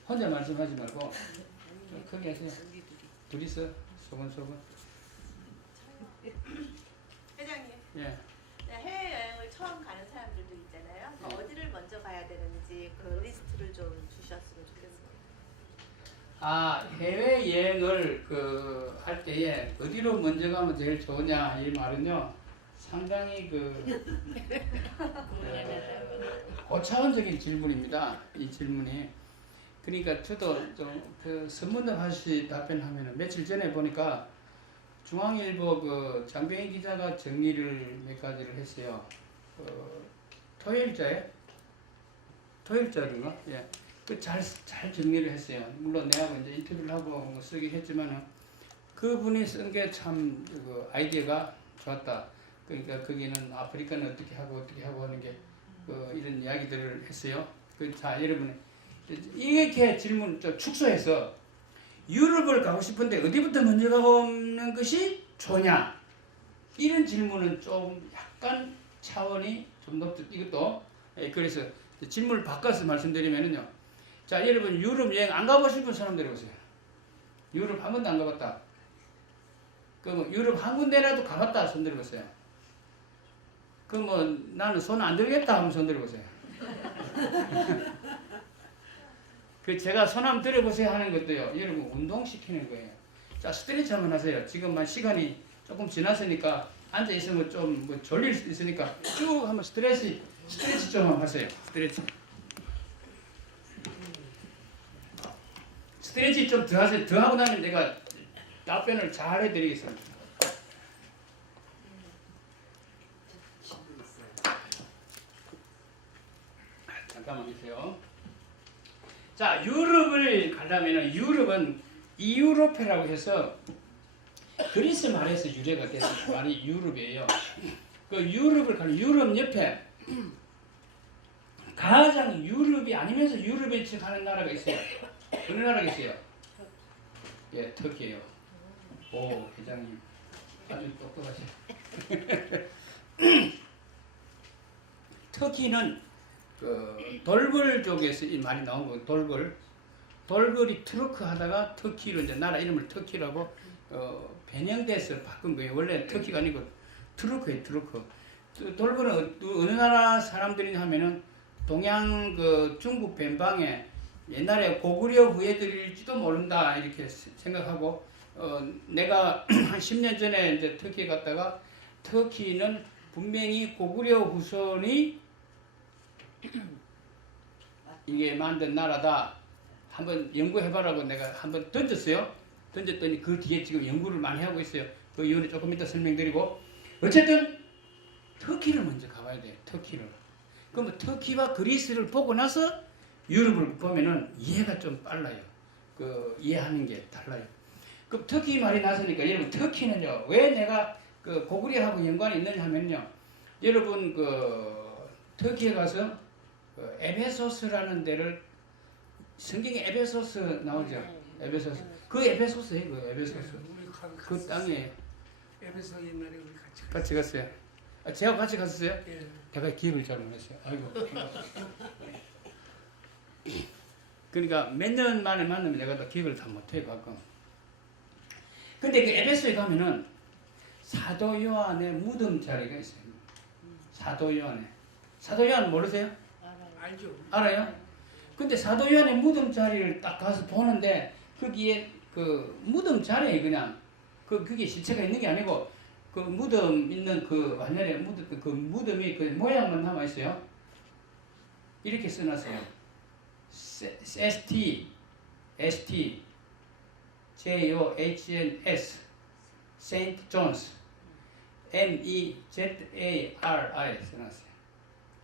혼자 말씀하지 말고 좀 크게 하세요. 둘이서 소곤소곤. 회장님, 예. 해외여행을 처음 가는 사람들도 있잖아요. 네. 어디를 먼저 가야 되는지 그 리스트를 좀 주셨으면 좋겠습니다. 아, 해외 여행을 그 할 때에 어디로 먼저 가면 제일 좋으냐 이 말은요 상당히 고차원적인 질문입니다. 이 질문이. 그러니까 저도 좀 그 선문답하시 답변하면은 며칠 전에 보니까 중앙일보 그 장병희 기자가 정리를 몇 가지를 했어요. 토요일자인가? 예. 잘 정리를 했어요. 물론 내가 이제 인터뷰를 하고 뭐 쓰긴 했지만은 그분이 쓴 게 참 아이디어가 좋았다. 그러니까 거기는 아프리카는 어떻게 하고 하는 게 이런 이야기들을 했어요. 자 여러분 이렇게 질문 좀 축소해서 유럽을 가고 싶은데 어디부터 먼저 가보는 것이 좋냐? 이런 질문은 좀 약간 차원이 좀 높죠. 이것도 그래서 질문을 바꿔서 말씀드리면은요. 자 여러분 유럽 여행 안 가보신 사람들이 보세요. 유럽 한 번도 안 가봤다. 그럼 유럽 한 군데라도 가봤다 손 들어보세요. 그러면 나는 손 안 들겠다 하면 손 들어보세요. 그 제가 손 한번 들어보세요 하는 것도요. 여러분 운동시키는 거예요. 자 스트레치 한번 하세요. 지금만 시간이 조금 지났으니까 앉아 있으면 좀 뭐 졸릴 수도 있으니까 쭉 한번 스트레치 좀 한번 하세요. 스트레치 좀 더 하세요. 더 하고 나면 내가 답변을 잘 해드리겠습니다. 잠깐만 계세요. 자, 유럽을 가려면 유럽은 이유로페라고 해서 그리스 말에서 유래가 돼서 말이 유럽이에요. 그 유럽을 가면 유럽 옆에 가장 유럽이 아니면서 유럽에 가는 나라가 있어요. 어느 나라가 있어요? 예, 터키예요. 오, 회장님 아주 똑똑하세요. 터키는 그 돌궐 쪽에서 이 말이 나온 거예요. 돌궐이 투르크 하다가 터키로 이제 나라 이름을 터키라고 변형돼서 바꾼 거예요. 원래 터키가 아니고 투르크예요. 투르크. 돌궐은 어느 나라 사람들이냐 하면은 동양 그 중국 변방에 옛날에 고구려 후예들일지도 모른다 이렇게 생각하고 내가 한 10년 전에 이제 터키에 갔다가 터키는 분명히 고구려 후손이 이게 만든 나라다. 한번 연구해봐라고 내가 한번 던졌어요. 던졌더니 그 뒤에 지금 연구를 많이 하고 있어요. 그 이유는 조금 이따 설명드리고 어쨌든 터키를 먼저 가봐야 돼요. 터키를. 그러면 터키와 그리스를 보고 나서 유럽을 보면은 이해가 좀 빨라요. 그 이해하는 게 달라요. 그 터키 말이 나서니까 여러분 터키는요 왜 내가 그 고구려하고 연관이 있느냐 하면요 여러분 그 터키에 가서 그 에베소스라는 데를 성경에 에베소스 나오죠. 에베소스. 그 에베소스예요. 그 에베소스. 그 땅에 에베소 옛날에 우리 같이 갔어요. 아, 제가 같이 갔었어요? 예. 내가 기억을 잘 못했어요. 아이고. 그러니까 몇 년 만에 만나면 내가 다 기억을 다 못해 가끔. 근데 그 에베소에 가면은 사도 요한의 무덤 자리가 있어요. 사도 요한의. 사도 요한 모르세요? 알죠. 알아요? 근데 사도 요한의 무덤 자리를 딱 가서 보는데 거기에 그 무덤 자리에 그냥 그게 시체가 있는 게 아니고 그 무덤 있는 그 완전히 묻었던 그 무덤이 그 모양만 남아 있어요. 이렇게 써놨어요. ST, JOHNS, Saint John's, MEZARI 써놨어요.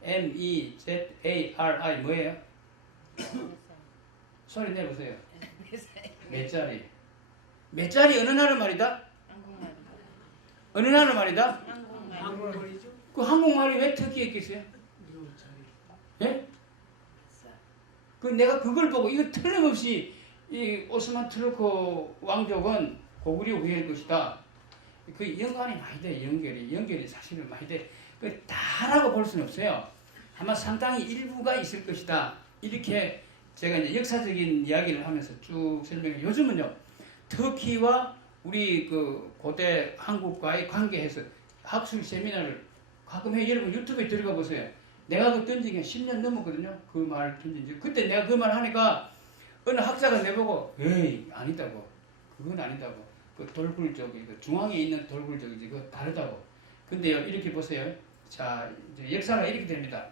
MEZARI 뭐예요? 소리 내보세요. 몇 자리? 몇 자리 어느 나라 말이다? 어느 나라 말이다? 한국말이죠. 그 한국말이 왜 터키에 있겠어요? 예? 그 내가 그걸 보고 이거 틀림없이 이 오스만 투르크 왕족은 고구려 후예일 것이다. 그 연관이 많이 돼. 연결이 사실은 많이 돼. 그 다라고 볼 수는 없어요. 아마 상당히 일부가 있을 것이다. 이렇게 제가 이제 역사적인 이야기를 하면서 쭉 설명해. 요즘은요, 터키와 우리 그 고대 한국과의 관계에서 학술 세미나를 가끔 해. 여러분 유튜브에 들어가 보세요. 내가 그 던진 게 10년 넘었거든요. 그 말 던진 지. 그때 내가 그 말 하니까 어느 학자가 내보고, 에이, 아니다고. 그건 아니다고. 그 돌굴적이, 그 중앙에 있는 돌굴적이지. 그거 다르다고. 근데요, 이렇게 보세요. 자, 이제 역사가 이렇게 됩니다.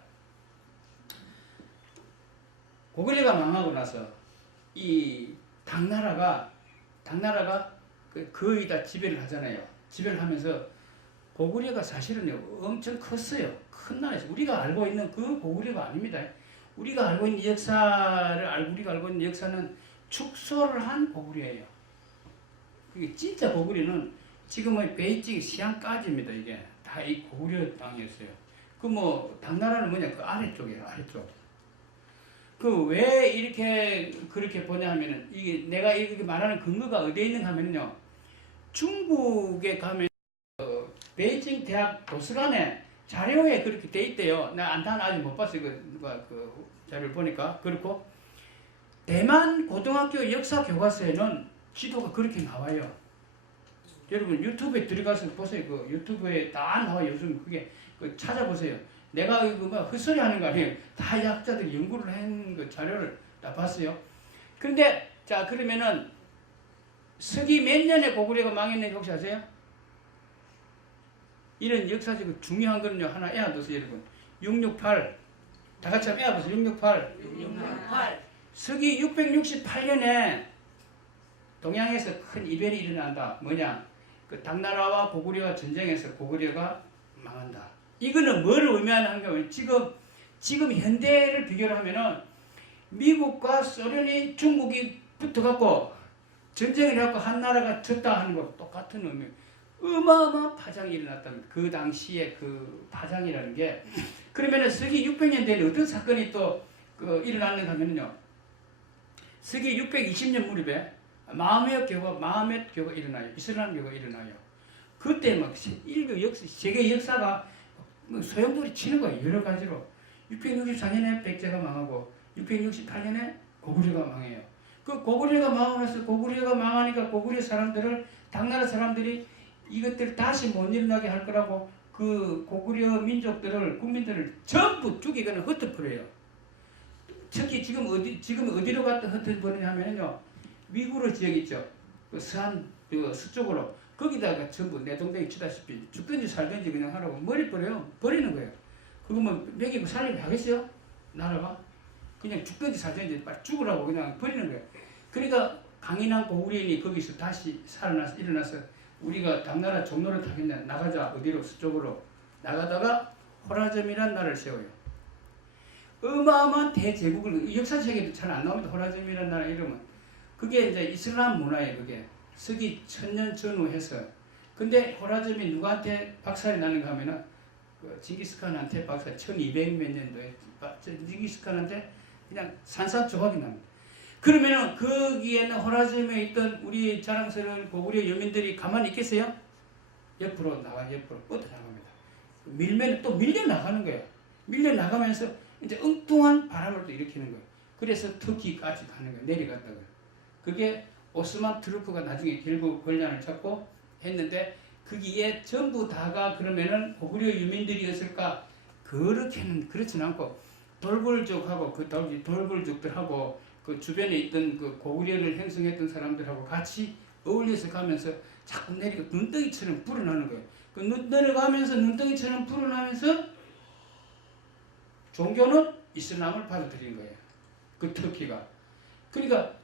고구려가 망하고 나서 이 당나라가 거의 다 지배를 하잖아요. 지배를 하면서 고구려가 사실은요 엄청 컸어요. 큰 나라였어요. 우리가 알고 있는 그 고구려가 아닙니다. 우리가 알고 있는 우리가 알고 있는 역사는 축소를 한 고구려예요. 그게 진짜 고구려는 지금의 베이징 시안까지입니다. 이게 다 이 고구려 땅이었어요. 그 뭐 당나라는 뭐냐 그 아래쪽이에요. 아래쪽. 그 왜 이렇게 그렇게 보냐 하면은 이게 내가 이렇게 말하는 근거가 어디에 있는가 하면요. 중국에 가면 베이징 대학 도서관에 자료에 그렇게 돼 있대요. 나는 아직 못 봤어요. 그 자료를 보니까. 그렇고 대만 고등학교 역사 교과서에는 지도가 그렇게 나와요. 여러분 유튜브에 들어가서 보세요. 그 유튜브에 다 나와요. 요즘 그게 찾아보세요. 내가 이거 뭐 헛소리 하는 거 아니에요. 다 학자들이 연구를 한 그 자료를 다 봤어요. 그런데 자 그러면은 서기 몇 년에 고구려가 망했는지 혹시 아세요? 이런 역사적으로 중요한 거는요. 하나 애워두세요, 여러분. 668. 다 같이 한번 애워보세요. 668. 668. 서기 668년에 동양에서 큰 이변이 일어난다. 뭐냐? 그 당나라와 고구려가 전쟁에서 고구려가 망한다. 이거는 뭐를 의미하는가 하면 지금 현대를 비교를 하면은 미국과 소련이 중국이 붙어갖고 전쟁을 해갖고 한 나라가 졌다 하는 거 똑같은 의미. 어마어마한 파장이 일어났답니다. 그 당시에 그 파장이라는 게 그러면은 서기 600년대에 어떤 사건이 또 일어났는가 하면요. 서기 620년 무렵에 마호멧 교가 일어나요. 이슬람교가 일어나요. 그때 막 세계 역사가 소용돌이 치는 거예요. 여러 가지로. 664년에 백제가 망하고 668년에 고구려가 망해요. 그 고구려가 망하고 나서 고구려가 망하니까 고구려 사람들을 당나라 사람들이 이것들 다시 못 일어나게 할 거라고 그 고구려 국민들을 전부 죽이거나 흩어버려요. 특히 지금 어디로 갔다 흩어버리냐 하면요. 위구르 지역 있죠. 그 서쪽으로 거기다가 전부 내동댕이 치다시피 죽든지 살든지 그냥 하라고 버리는 거예요. 그거 뭐 먹이고 살리고 하겠어요? 나라가? 그냥 죽든지 살든지 빨리 죽으라고 그냥 버리는 거예요. 그러니까 강인한 고구려인이 거기서 다시 일어나서 우리가 당나라 종로를 타겠냐 나가자 어디로 서쪽으로 나가다가 호라점이라는 나라를 세워요. 어마어마한 대제국을 역사책에도 잘 안 나옵니다. 호라점이라는 나라 이름은 그게 이제 이슬람 문화예요. 그게 서기 1000년 전후 해서 근데 호라점이 누구한테 박살이 나는가 하면은 그 징기스칸한테 박살 1200몇 년도에 징기스칸한테 그냥 산산조각이 납니다. 그러면은 거기에는 호라점에 있던 우리 자랑스러운 고구려 여민들이 가만히 있겠어요? 옆으로 뻗어나갑니다. 밀면 또 밀려나가는 거예요. 밀려나가면서 이제 엉뚱한 바람을 또 일으키는 거예요. 그래서 터키까지 가는 거예요. 내려갔다가. 그게 오스만 투르크가 나중에 결국 권량을 잡고 했는데 거기에 전부 다가 그러면은 고구려 유민들이었을까? 그렇게는 그렇진 않고 돌굴족하고 그 돌굴족들하고 그 주변에 있던 그 고구려를 형성했던 사람들하고 같이 어울려서 가면서 자꾸 내리고 눈덩이처럼 불어나는 거예요. 그 내려가면서 눈덩이처럼 불어나면서 종교는 이슬람을 받아들인 거예요. 그 터키가. 그러니까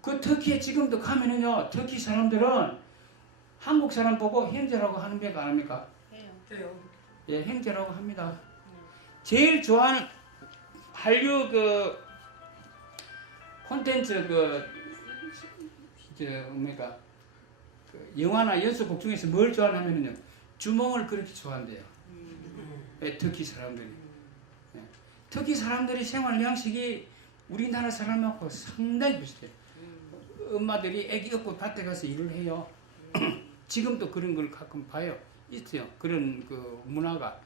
그 터키에 지금도 가면은요, 터키 사람들은 한국 사람 보고 형제라고 하는 배가 안 합니까? 해요. 예, 형제라고 합니다. 제일 좋아하는 한류 콘텐츠 뭡니까? 영화나 연속곡 중에서 뭘 좋아하냐면요, 주몽을 그렇게 좋아한대요. 예, 터키 사람들이. 예. 터키 사람들이 생활 양식이 우리나라 사람하고 상당히 비슷해요. 엄마들이 애기 업고 밭에 가서 일을 해요. 지금도 그런 걸 가끔 봐요. 있어요. 그런 그 문화가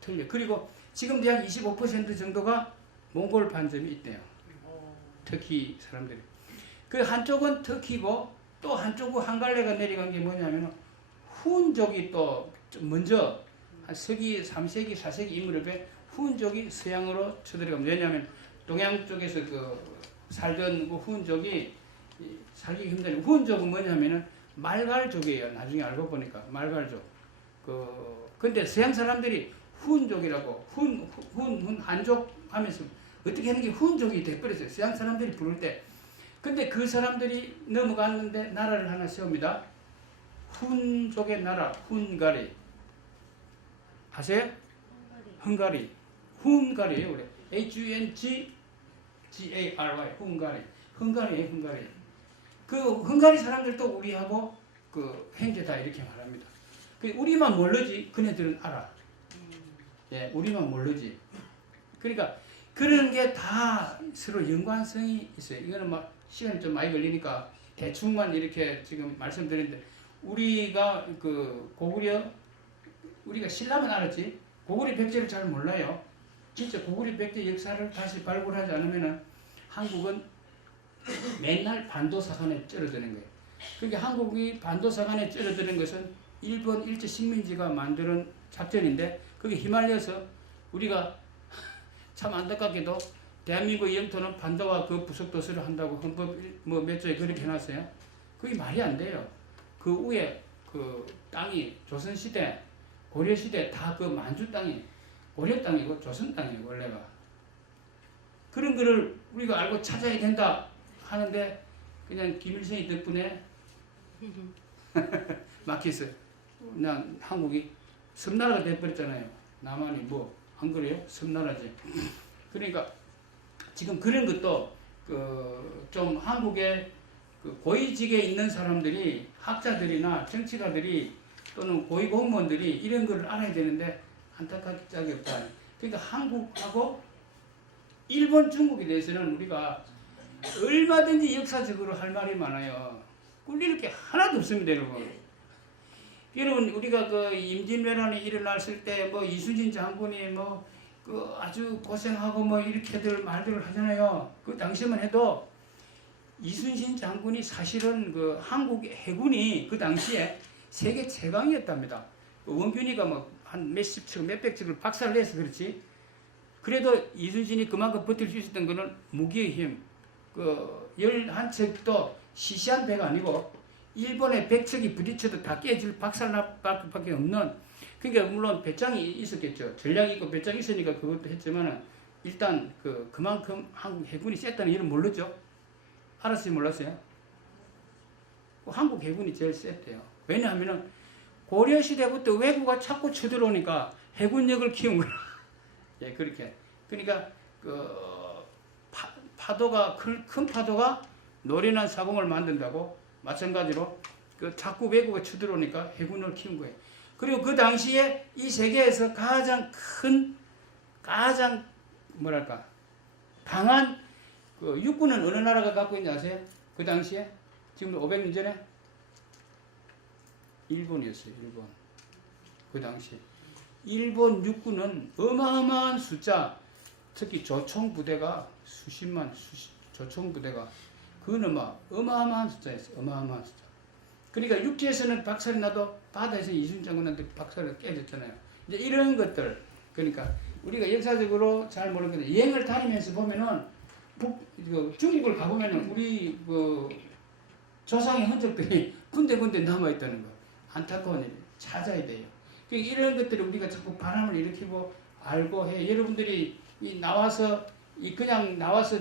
틀려. 그리고 지금도 약 25% 정도가 몽골 반점이 있대요. 터키 사람들이. 그 한쪽은 터키고 또 한쪽은 한 갈래가 내려간 게 뭐냐면 훈족이 또 먼저 한 서기 3세기 4세기 이 무렵에 훈족이 서양으로 쳐들어갑니다. 왜냐하면 동양 쪽에서 그 살던 그 훈족이 살기 힘든 훈족은 뭐냐면은 말갈족이에요. 나중에 알고 보니까 말갈족. 근데 서양 사람들이 훈족이라고 훈 한족 하면서 어떻게 하는 게 훈족이 돼버렸어요. 서양 사람들이 부를 때. 근데 그 사람들이 넘어갔는데 나라를 하나 세웁니다. 훈족의 나라 훈가리. 아세요? 헝가리. 훈가리예요. 그래. HUNGARY 훈가리. 헝가리예요. 헝가리. 그 헝가리 사람들도 우리하고 그 형제다 이렇게 말합니다. 우리만 모르지 그네들은 알아. 예, 우리만 모르지. 그러니까 그런 게 다 서로 연관성이 있어요. 이거는 막 시간이 좀 많이 걸리니까 대충만 이렇게 지금 말씀드리는데 우리가 그 고구려 우리가 신라만 알았지 고구려 백제를 잘 몰라요. 진짜 고구려 백제 역사를 다시 발굴하지 않으면은 한국은 맨날 반도사관에 쩔어드는 거예요. 그러니까 한국이 반도사관에 쩔어드는 것은 일본 일제 식민지가 만드는 작전인데 그게 휘말려서 우리가 참 안타깝게도 대한민국 영토는 반도와 그 부속도서를 한다고 헌법 뭐 몇 조에 그렇게 해놨어요. 그게 말이 안 돼요. 그 위에 그 땅이 조선시대, 고려시대 다 그 만주 땅이 고려 땅이고 조선 땅이에요 원래가. 그런 거를 우리가 알고 찾아야 된다 하는데 그냥 김일성이 덕분에 막혔어요. 그냥 한국이 섬나라가 돼버렸잖아요. 남한이 뭐 안 그래요? 섬나라지. 그러니까 지금 그런 것도 좀 한국의 그 고위직에 있는 사람들이 학자들이나 정치가들이 또는 고위 공무원들이 이런 걸 알아야 되는데 안타깝게 짝이 없다. 그러니까 한국하고 일본, 중국에 대해서는 우리가 얼마든지 역사적으로 할 말이 많아요. 꿀릴 게 하나도 없습니다, 여러분. 여러분 우리가 그 임진왜란이 일어났을 때 뭐 이순신 장군이 뭐 그 아주 고생하고 뭐 이렇게들 말들을 하잖아요. 그 당시만 해도 이순신 장군이 사실은 그 한국 해군이 그 당시에 세계 최강이었답니다. 원균이가 뭐 한 몇십 척, 몇백 척을 박살을 내서 그렇지. 그래도 이순신이 그만큼 버틸 수 있었던 거는 무기의 힘. 그 11척도 시시한 배가 아니고 일본의 100척이 부딪혀도 다 깨질 박살날 밖에 없는. 그러니까 물론 배짱이 있었겠죠. 전략이 있고 배짱이 있으니까 그것도 했지만은 일단 그만큼 한국 해군이 셌다는 일은 모르죠. 알았어요, 몰랐어요? 한국 해군이 제일 셌대요. 왜냐하면은 고려 시대부터 외구가 자꾸 쳐들어오니까 해군력을 키운 거라. 예, 그렇게. 그러니까 파도가 큰 파도가 노련한 사공을 만든다고 마찬가지로 자꾸 외구가 쳐들어오니까 해군을 키운 거예요. 그리고 그 당시에 이 세계에서 가장 뭐랄까 강한 육군은 어느 나라가 갖고 있는지 아세요? 그 당시에 지금 500년 전에 일본이었어요. 일본. 그 당시에 일본 육군은 어마어마한 숫자, 특히 조총 부대가 수십만 조총 부대가 그거는 막 어마어마한 숫자였어요. 어마어마한 숫자. 그러니까 육지에서는 박살이 나도 바다에서 이순신 장군한테 박살이 깨졌잖아요. 이제 이런 것들, 그러니까 우리가 역사적으로 잘 모르겠는데 여행을 다니면서 보면은 중국을 가보면은 우리 조상의 흔적들이 군데군데 남아 있다는 거. 안타까운 일 찾아야 돼요. 그러니까 이런 것들을 우리가 자꾸 바람을 일으키고 알고 해. 여러분들이 그냥 나와서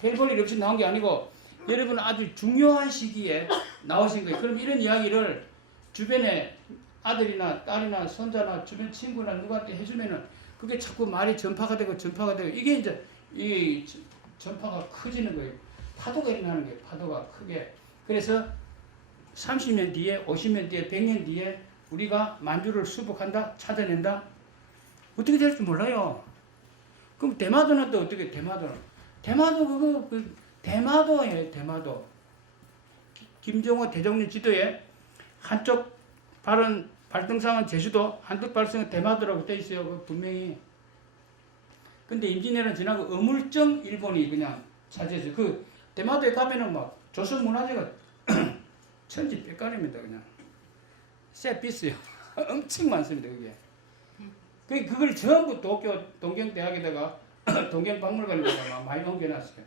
별 볼 일 없이 나온 게 아니고. 여러분 아주 중요한 시기에 나오신 거예요. 그럼 이런 이야기를 주변에 아들이나 딸이나 손자나 주변 친구나 누구한테 해주면은 그게 자꾸 말이 전파가 되고 이게 이제 이 전파가 커지는 거예요. 파도가 일어나는 거예요. 파도가 크게. 그래서 30년 뒤에, 50년 뒤에, 100년 뒤에 우리가 만주를 수복한다, 찾아낸다. 어떻게 될지 몰라요. 그럼 대마도는 또 어떻게? 대마도 대마도예요. 대마도. 김정호 대통령 지도에 한쪽 발등상은 제주도, 한쪽 발등상은 대마도라고 돼 있어요. 분명히. 근데 임진왜란 지나고 어물쩡 일본이 그냥 차지해서 그 대마도에 가면은 막 조선 문화재가 천지백관입니다. 그냥 셋피스요. 엄청 많습니다. 그게 그걸 전부 도쿄 동경대학에다가 동경박물관에다가 많이 옮겨놨어요.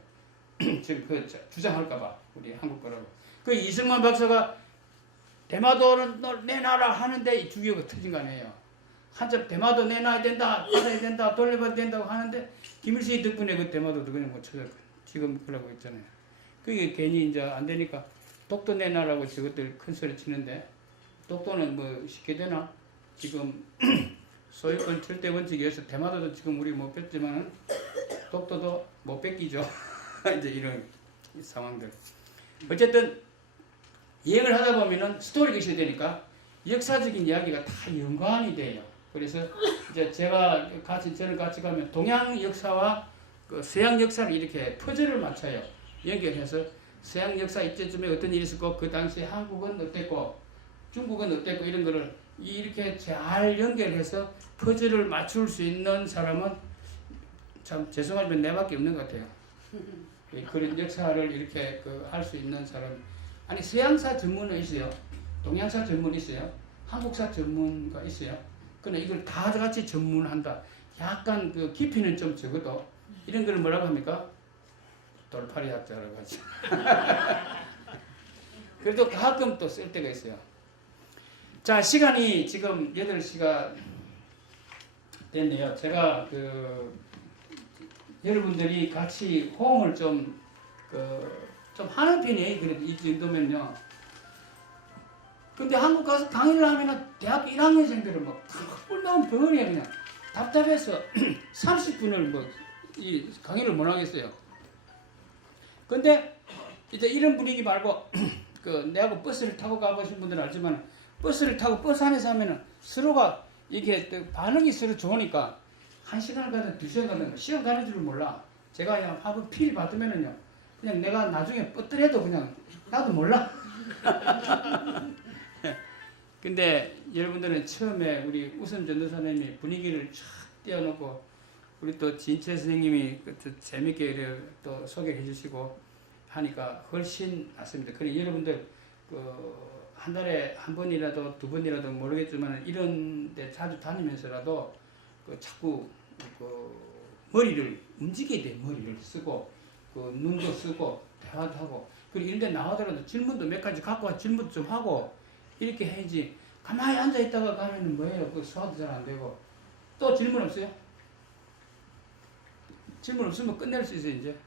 지금 그 주장할까봐 우리 한국 거라고. 그 이승만 박사가 대마도는 내놔라 하는데 이 주교가 터진 거 아니에요. 한참 대마도 내놔야 된다, 받아야 된다, 돌려받아야 된다고 하는데 김일성이 덕분에 그 대마도도 그냥 못 찾았고 지금 그러고 있잖아요. 그게 괜히 이제 안 되니까 독도 내놔라고 저것들 큰 소리 치는데 독도는 뭐 쉽게 되나? 지금 소유권 절대 원칙에서 대마도도 지금 우리 못 뺐지만은 독도도 못 뺏기죠. 이제 이런 상황들. 어쨌든 여행을 하다 보면은 스토리가 있어야 되니까 역사적인 이야기가 다 연관이 돼요. 그래서 이제 저는 같이 가면 동양 역사와 그 서양 역사를 이렇게 퍼즐을 맞춰요. 연결해서 서양 역사 이때쯤에 어떤 일이 있었고 그 당시에 한국은 어땠고 중국은 어땠고 이런 거를 이렇게 잘 연결해서 퍼즐을 맞출 수 있는 사람은 참 죄송하지만 내밖에 없는 것 같아요. 그런 역사를 이렇게 할 수 있는 사람. 아니 서양사 전문은 있어요. 동양사 전문 있어요. 한국사 전문가 있어요. 그러나 이걸 다 같이 전문한다. 약간 그 깊이는 좀 적어도 이런 걸 뭐라고 합니까? 돌팔이 학자라고 하죠. 그래도 가끔 또 쓸 때가 있어요. 자, 시간이 지금 8시가 됐네요. 제가 여러분들이 같이 호응을 좀 하는 편이에요. 그래도 이 정도면요. 근데 한국 가서 강의를 하면은 대학교 1학년생들은 막 꿀나온 덩어리야 그냥. 답답해서 30분을 이 강의를 못 하겠어요. 근데 이제 이런 분위기 말고 내하고 버스를 타고 가보신 분들은 알지만 버스를 타고 버스 안에서 하면은 서로가 이게 반응이 서로 좋으니까 1시간을 가든 2시간 가든 시간 가는 줄 몰라. 제가 그냥 한번 필 받으면은요. 그냥 내가 나중에 뻗더라도 그냥 나도 몰라. 근데 여러분들은 처음에 우리 우선 전도사님이 분위기를 쫙 띄워놓고 우리 또 진채 선생님이 재밌게 또 소개해 주시고 하니까 훨씬 낫습니다. 그러니 여러분들 한 달에 한 번이라도 두 번이라도 모르겠지만 이런 데 자주 다니면서라도 자꾸 머리를 움직여야 돼. 머리를 쓰고 눈도 쓰고 대화도 하고 그리고 이런 데 나오더라도 질문도 몇 가지 갖고 와 질문도 좀 하고 이렇게 해야지. 가만히 앉아 있다가 가면은 뭐예요? 소화도 잘 안 되고. 또 질문 없어요? 질문 없으면 끝낼 수 있어요 이제.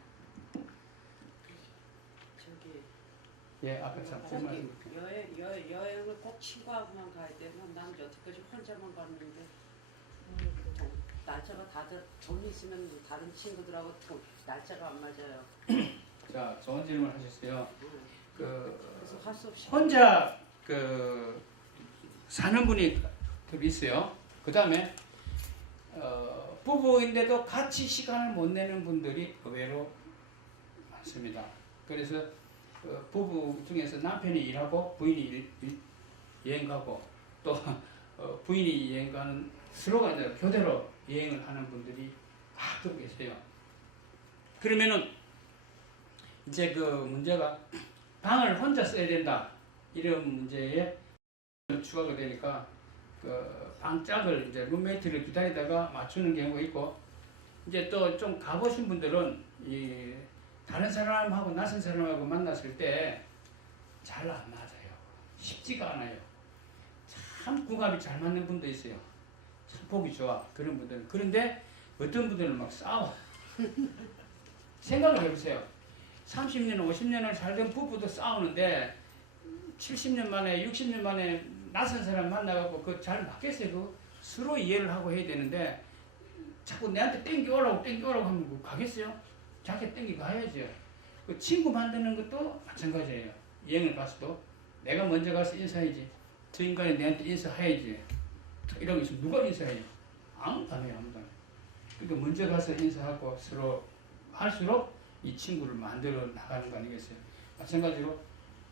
저기 예, 아까 참 질문. 여행을 꼭 친구하고만 가야 되나? 난 여태까지 혼자만 갔는데 날짜가 다들 돈 있으면 다른 친구들하고 날짜가 안 맞아요. 자, 좋은 질문 하셨어요. 그래서 할 수 없이 혼자 사는 분이 있어요. 그 다음에 부부인데도 같이 시간을 못 내는 분들이 의외로 많습니다. 그래서 부부 중에서 남편이 일하고 부인이 여행 가고 또 부인이 여행 가는 서로가 이제 교대로 여행을 하는 분들이 가끔 계세요. 그러면은 이제 문제가 방을 혼자 써야 된다 이런 문제에 추가가 되니까 방짝을 이제 룸메이트를 기다리다가 맞추는 경우가 있고 이제 또 좀 가보신 분들은 이 다른 사람하고 낯선 사람하고 만났을 때 잘 안 맞아요. 쉽지가 않아요. 참 궁합이 잘 맞는 분도 있어요. 참 보기 좋아 그런 분들은. 그런데 어떤 분들은 막 싸워. 생각을 해보세요. 30년, 50년을 살던 부부도 싸우는데 70년 만에, 60년 만에 낯선 사람 만나갖고 잘 맞겠어요? 서로 이해를 하고 해야 되는데 자꾸 내한테 땡겨오라고 하면 가겠어요? 자기 땡기고 가야죠. 친구 만드는 것도 마찬가지예요. 여행을 가서도 내가 먼저 가서 인사해야지. 저 인간이 내한테 인사해야지. 이러고 있으면 누가 인사해요? 아무도 안 해요. 아무도 안 해요. 그러니까 먼저 가서 인사하고 서로 할수록 이 친구를 만들어 나가는 거 아니겠어요? 마찬가지로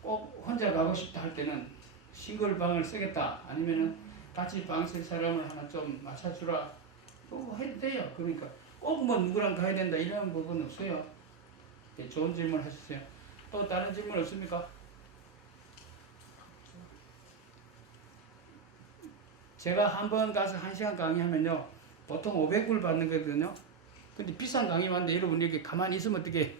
꼭 혼자 가고 싶다 할 때는 싱글 방을 쓰겠다 아니면은 같이 방 쓸 사람을 하나 좀 맞춰주라 해도 돼요. 그러니까 꼭 누구랑 가야 된다 이런 부분은 없어요. 예, 좋은 질문 하셨어요. 또 다른 질문 없습니까? 제가 한 번 가서 1시간 강의하면요, 보통 500불 받는 거거든요. 근데 비싼 강의 왔는데 여러분 이렇게 가만히 있으면 어떻게,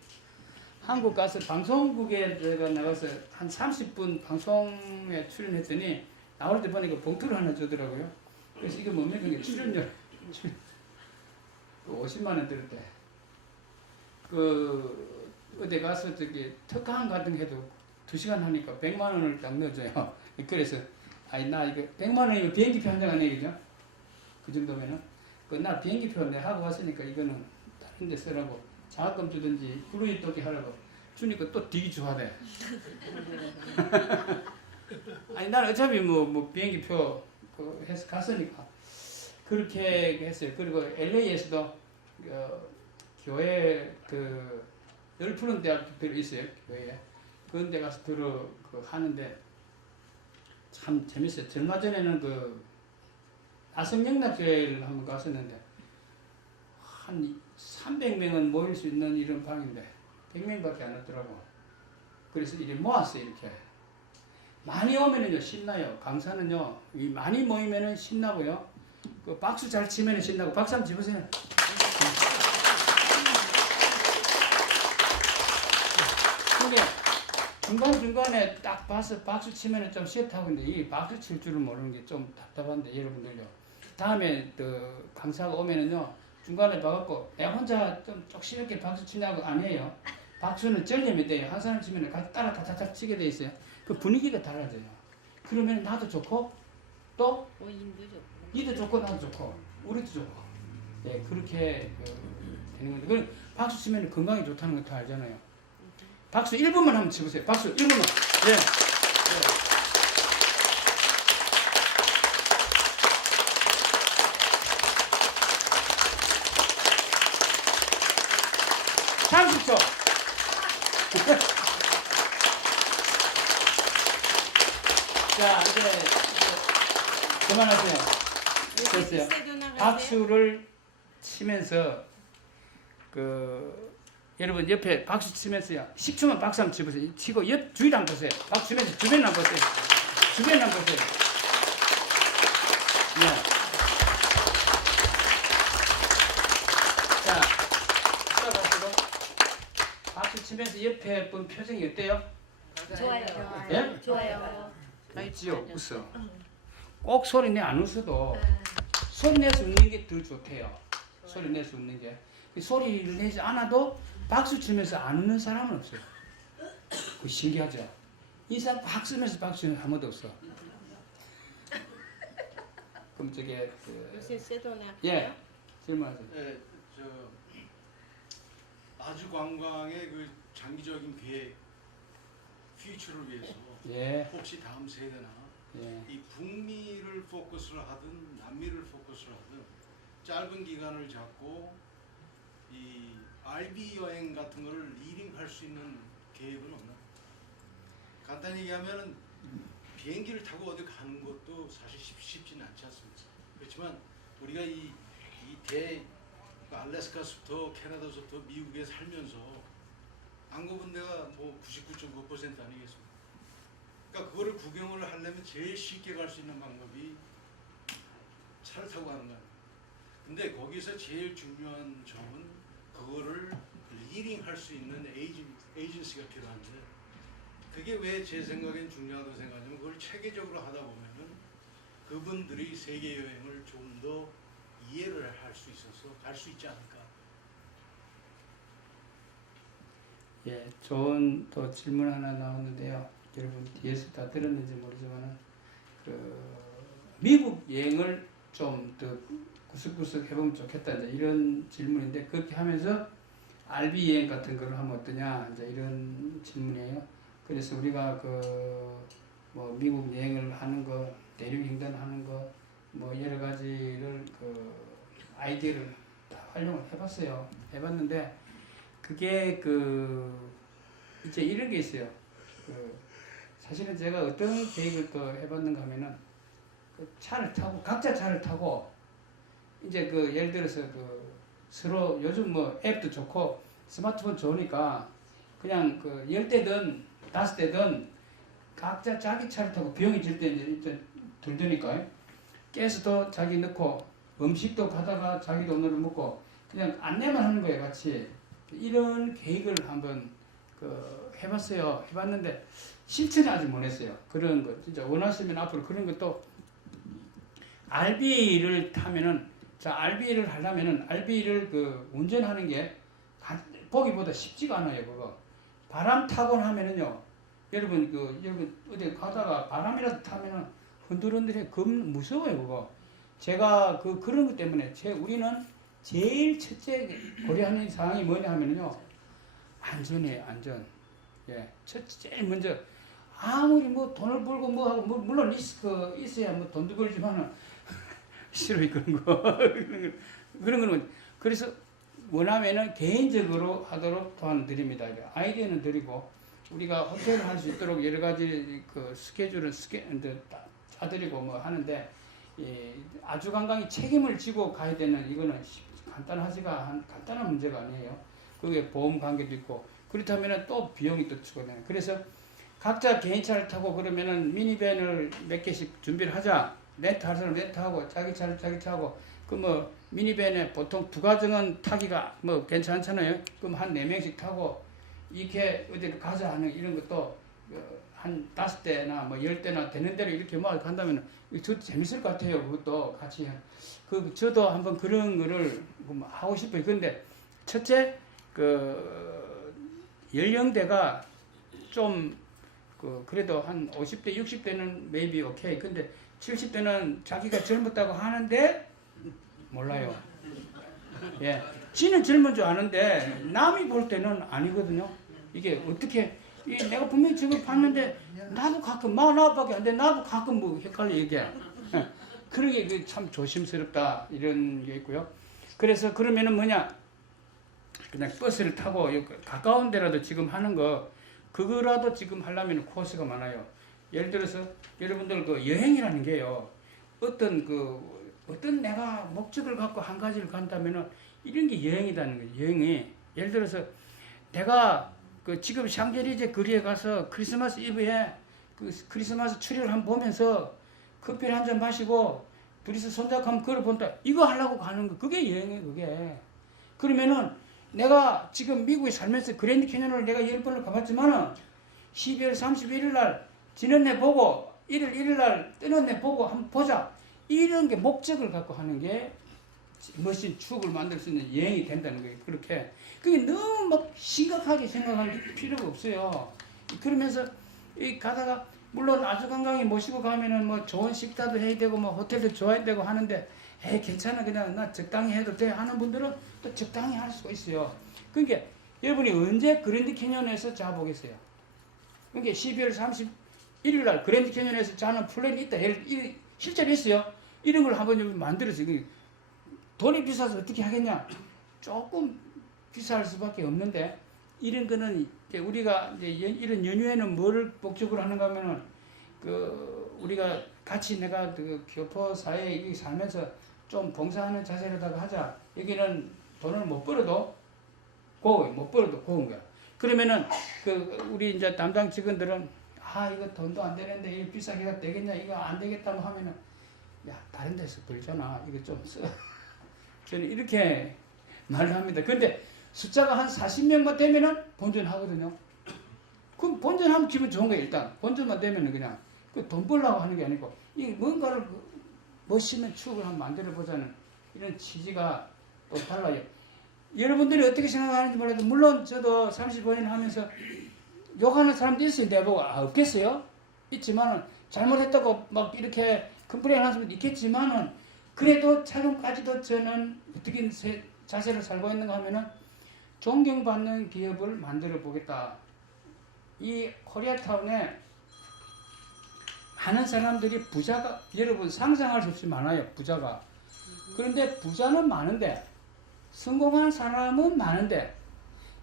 한국 가서 방송국에 제가 나가서 한 30분 방송에 출연했더니 나올 때 보니까 봉투를 하나 주더라고요. 그래서 이거 뭡니까? 이게 출연료 50만 원 들었대. 그 어디 가서 저기 특강 같은 거 해도 2시간 하니까 100만 원을 딱 넣어줘요. 그래서 아니 나 이거 100만 원이면 비행기표 한 장 아니에요, 그죠? 그 정도면은 나 비행기표 내가 하고 왔으니까 이거는 다른 데 쓰라고 장학금 주든지 불우이 또기 하라고 주니까 또 되게 좋아해. 아니 난 어차피 뭐 비행기표 그 해서 갔으니까 그렇게 했어요. 그리고 LA에서도 교회 그 열푸른 대학교들이 있어요, 교회에. 그런 데 가서 하는데 참 재밌어요. 얼마 전에는 그 아성영락교회를 한번 갔었는데 한 300명은 모일 수 있는 이런 방인데 100명밖에 안 왔더라고. 그래서 이렇게 모았어요. 이렇게 많이 오면은요 신나요. 강사는요 많이 모이면은 신나고요. 그 박수 잘 치면은 신나고. 박수 한번 쳐보세요. 그게 중간중간에 딱 봐서 박수 치면은 좀 싫다고 했는데 이 박수 칠 줄을 모르는 게 좀 답답한데 여러분들요. 다음에 그 강사가 오면은요 중간에 봐갖고 내가 혼자 좀 쪽시럽게 박수 치냐고 안 해요. 박수는 절려면 돼요. 한 사람 치면은 같이 따라 다다닥 치게 돼 있어요. 그 분위기가 달라져요. 그러면 나도 좋고 또 니도 좋고 나도 좋고 우리도 좋고 그렇게 되는 건데 그럼 박수 치면 건강에 좋다는 거 다 알잖아요. 박수 1분만 한번 쳐보세요. 박수 1분만. 예. 예. 30초. 자, 이제 그만하세요. 됐어요. 박수를 치면서 여러분 옆에 박수 치면서요. 10초만 박수 한번 쳐보세요. 치고 옆 주위를 한번 보세요. 박수 치면서 주변을 한번 보세요. 주변을 한번 보세요. 네. 자, 박수로 박수 치면서 옆에 분 표정이 어때요? 좋아요. 예? 좋아요. 있지요. 웃어. 꼭 소리 내 안 웃어도 소리 내서 웃는 게 더 좋대요. 소리 내서 웃는 게. 소리를 내지 않아도 박수 치면서 안 웃는 사람은 없어요. 그 신기하죠? 이 사람 박수면서 박수는 아무도 없어. 그럼 저게 요새 세도나 예 질문하세요. 예, 아주 관광의 그 장기적인 계획, 퓨처를 위해서 예. 혹시 다음 세대나 예. 이 북미를 포커스로 하든 남미를 포커스로 하든 짧은 기간을 잡고 이 RB 여행 같은 거를 리딩할 수 있는 계획은 없나? 간단히 얘기하면은 비행기를 타고 어디 가는 것도 사실 쉽지는 않지 않습니까? 그렇지만 우리가 알래스카부터 캐나다부터 미국에 살면서 안 가본 데가 뭐 99.9% 아니겠습니까? 그러니까 그거를 구경을 하려면 제일 쉽게 갈 수 있는 방법이 차를 타고 가는 거야. 근데 거기서 제일 중요한 점은 그거를 리딩할 수 있는 에이전시가 필요한데 그게 왜 제 생각엔 중요하다고 생각하냐면 그걸 체계적으로 하다 보면은 그분들이 세계 여행을 좀 더 이해를 할 수 있어서 갈 수 있지 않을까. 예, 좋은 또 질문 하나 나왔는데요. 여러분 뒤에서 다 들었는지 모르지만은 미국 여행을 좀 더 구석구석 해보면 좋겠다 이제 이런 질문인데 그렇게 하면서 RB 여행 같은 걸 하면 어떠냐 이제 이런 질문이에요. 그래서 우리가 뭐 미국 여행을 하는 거, 대륙 횡단하는 거, 뭐 여러 가지를 아이디어를 다 활용을 해봤어요. 해봤는데 그게 이제 이런 게 있어요. 사실은 제가 어떤 계획을 또 해봤는가 하면은 차를 타고 각자 차를 타고 이제 예를 들어서 서로 요즘 뭐 앱도 좋고 스마트폰 좋으니까 그냥 그 10대든 5대든 각자 자기 차를 타고 비용이 질 때 이제 들드니까 가스도 자기 넣고 음식도 가다가 자기 돈으로 먹고 그냥 안내만 하는 거예요, 같이. 이런 계획을 한번 그 해봤어요. 해봤는데 실천을 아직 못했어요. 그런 거 진짜 원하시면 앞으로 그런 것도 RB를 타면은 자 RB를 하려면은 RB를 그 운전하는 게 보기보다 쉽지가 않아요. 그거 바람 타곤 하면은요. 여러분 어디 가다가 바람이라도 타면은 흔들흔들해 무서워요. 그거 제가 그런 것 때문에 우리는 제일 첫째 고려하는 사항이 뭐냐 하면은요. 안전이에요. 안전. 예, 제일 먼저 아무리 뭐 돈을 벌고 뭐 하고 물론 리스크 있어야 뭐 돈도 벌지만은 싫어요 그런 거 그런 거는 그래서 원하면은 개인적으로 하도록 도와드립니다. 아이디어는 드리고 우리가 호텔을 할 수 있도록 여러 가지 그 스케줄은 짜드리고 뭐 하는데 아주관광이 책임을 지고 가야 되는 이거는 간단한 문제가 아니에요. 그게 보험 관계도 있고 그렇다면은 또 비용이 또 추가되는. 그래서 각자 개인차를 타고 그러면은 미니밴을 몇 개씩 준비를 하자. 렌트할 사람 렌트하고 자기 차를 자기 차하고 그 뭐 미니밴에 보통 2가정은 타기가 뭐 괜찮잖아요. 그럼 한 4명씩 타고 이렇게 어디를 가자 하는 이런 것도 한 5대나 뭐 10대나 되는 대로 이렇게 뭐 간다면 저도 재밌을 것 같아요. 그것도 같이 저도 한번 그런 거를 하고 싶어요. 근데 첫째 연령대가 좀 그래도 한 50대 60대는 maybe 오케이. 근데 70대는 자기가 젊었다고 하는데 몰라요. 예, 지는 젊은 줄 아는데 남이 볼 때는 아니거든요. 이게 어떻게 내가 분명히 저걸 봤는데 나도 가끔 나밖에 안 돼. 나도 가끔 뭐 헷갈려 이게. 그러게 참 조심스럽다 이런 게 있고요. 그래서 그러면은 뭐냐 그냥 버스를 타고 가까운 데라도 지금 하는 거 그거라도 지금 하려면 코스가 많아요. 예를 들어서 여러분들 여행이라는 게요. 어떤 내가 목적을 갖고 한 가지를 간다면은 이런 게 여행이라는 거예요. 여행이 예를 들어서 내가 지금 샹젤리제 거리에 가서 크리스마스 이브에 크리스마스 추리를 한번 보면서 커피를 한 잔 마시고 둘이서 손잡고 한번 걸어본다. 이거 하려고 가는 거 그게 여행이에요. 그게. 그러면은 내가 지금 미국에 살면서 그랜드 캐년을 내가 10번을 가봤지만은 12월 31일 날 지는 애 보고 1일 날 뜨는 애 보고 한번 보자. 이런 게 목적을 갖고 하는 게 멋진 추억을 만들 수 있는 여행이 된다는 거예요. 그렇게. 그게 너무 막 심각하게 생각할 필요가 없어요. 그러면서 가다가 물론 아주관광에 모시고 가면은 뭐 좋은 식사도 해야 되고 뭐 호텔도 좋아야 되고 하는데 괜찮아 그냥 나 적당히 해도 돼 하는 분들은 또 적당히 할 수가 있어요. 그러니까 여러분이 언제 그랜드 캐년에서 자보겠어요? 그러니까 12월 31일 날 그랜드 캐년에서 자는 플랜이 있다. 실제로 있어요. 이런 걸 한번 좀 만들어서 돈이 비싸서 어떻게 하겠냐? 조금 비쌀 수밖에 없는데 이런 거는 이제 우리가 이제 이런 연휴에는 뭐를 목적으로 하는가 하면은 우리가 같이 내가 교포 사회에 살면서 좀 봉사하는 자세로다가 하자. 여기는 돈을 못 벌어도 고운 거야. 그러면은 우리 이제 담당 직원들은 이거 돈도 안 되는데 이거 비싸게 해도 되겠냐? 이거 안 되겠다고 하면은 야 다른 데서 벌잖아. 이거 좀 써. 저는 이렇게 말을 합니다. 근데 숫자가 한 40명만 되면은 본전하거든요. 그럼 본전하면 기분 좋은 거예요. 일단 본전만 되면은 그냥 돈 벌려고 하는 게 아니고 이 뭔가를 멋있는 추억을 한번 만들어 보자는 이런 취지가 또 달라요. 여러분들이 어떻게 생각하는지 몰라도 물론 저도 35년 하면서 욕하는 사람도 있어요. 내가 보고 없겠어요? 있지만은 잘못했다고 막 이렇게 컴플레인 하는 사람도 있겠지만은 그래도 차근까지도 저는 어떻게 자세를 살고 있는가 하면은 존경받는 기업을 만들어 보겠다. 이 코리아타운에 많은 사람들이 부자가 여러분 상상할 수 없이 많아요. 부자가. 그런데 부자는 많은데 성공한 사람은 많은데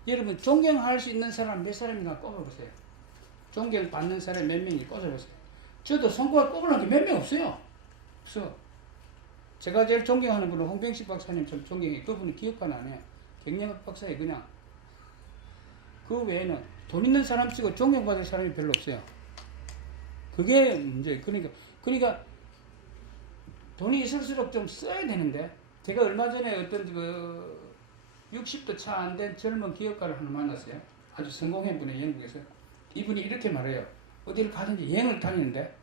여러분 존경할 수 있는 사람 몇 사람인가 꼽아보세요. 존경받는 사람 몇 명이 꼽아보세요. 저도 성공을 꼽으려는 게 몇 명 없어요. 없어. 제가 제일 존경하는 분은 홍병식 박사님 좀 존경해요. 그분은 기업가 안 해요. 경영학 박사예요. 그냥 그 외에는 돈 있는 사람 치고 존경받을 사람이 별로 없어요. 그게 문제. 그러니까 돈이 있을수록 좀 써야 되는데, 제가 얼마 전에 어떤 60도 차 안 된 젊은 기업가를 하나 만났어요. 아주 성공한 분이 영국에서. 이분이 이렇게 말해요. 어디를 가든지 여행을 다니는데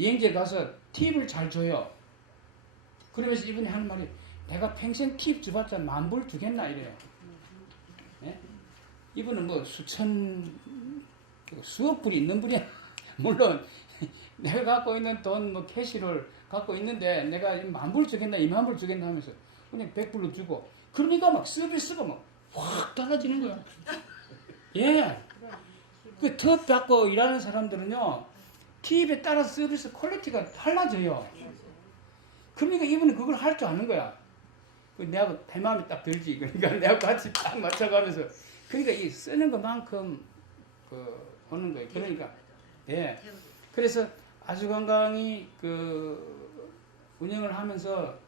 여행지에 가서 팁을 잘 줘요. 그러면서 이분이 하는 말이, 내가 평생 팁 줘봤자 10,000불 주겠나 이래요. 네? 이분은 뭐 수억 불이 있는 분이야. 물론 내가 갖고 있는 돈 뭐 캐시를 갖고 있는데 내가 10,000불 주겠나 20,000불 주겠나 하면서 그냥 100불로 주고, 그러니까 막 서비스가 막 확 달라지는 거야. 예. 그 팁 받고 일하는 사람들은요, 팁에 따라 서비스 퀄리티가 달라져요. 그러니까 이분은 그걸 할 줄 아는 거야. 내가 내 마음에 딱 들지. 그러니까 내가 같이 딱 맞춰가면서, 그러니까 이 쓰는 것만큼 오는 거예요. 그러니까 예. 그래서 아주관광이 운영을 하면서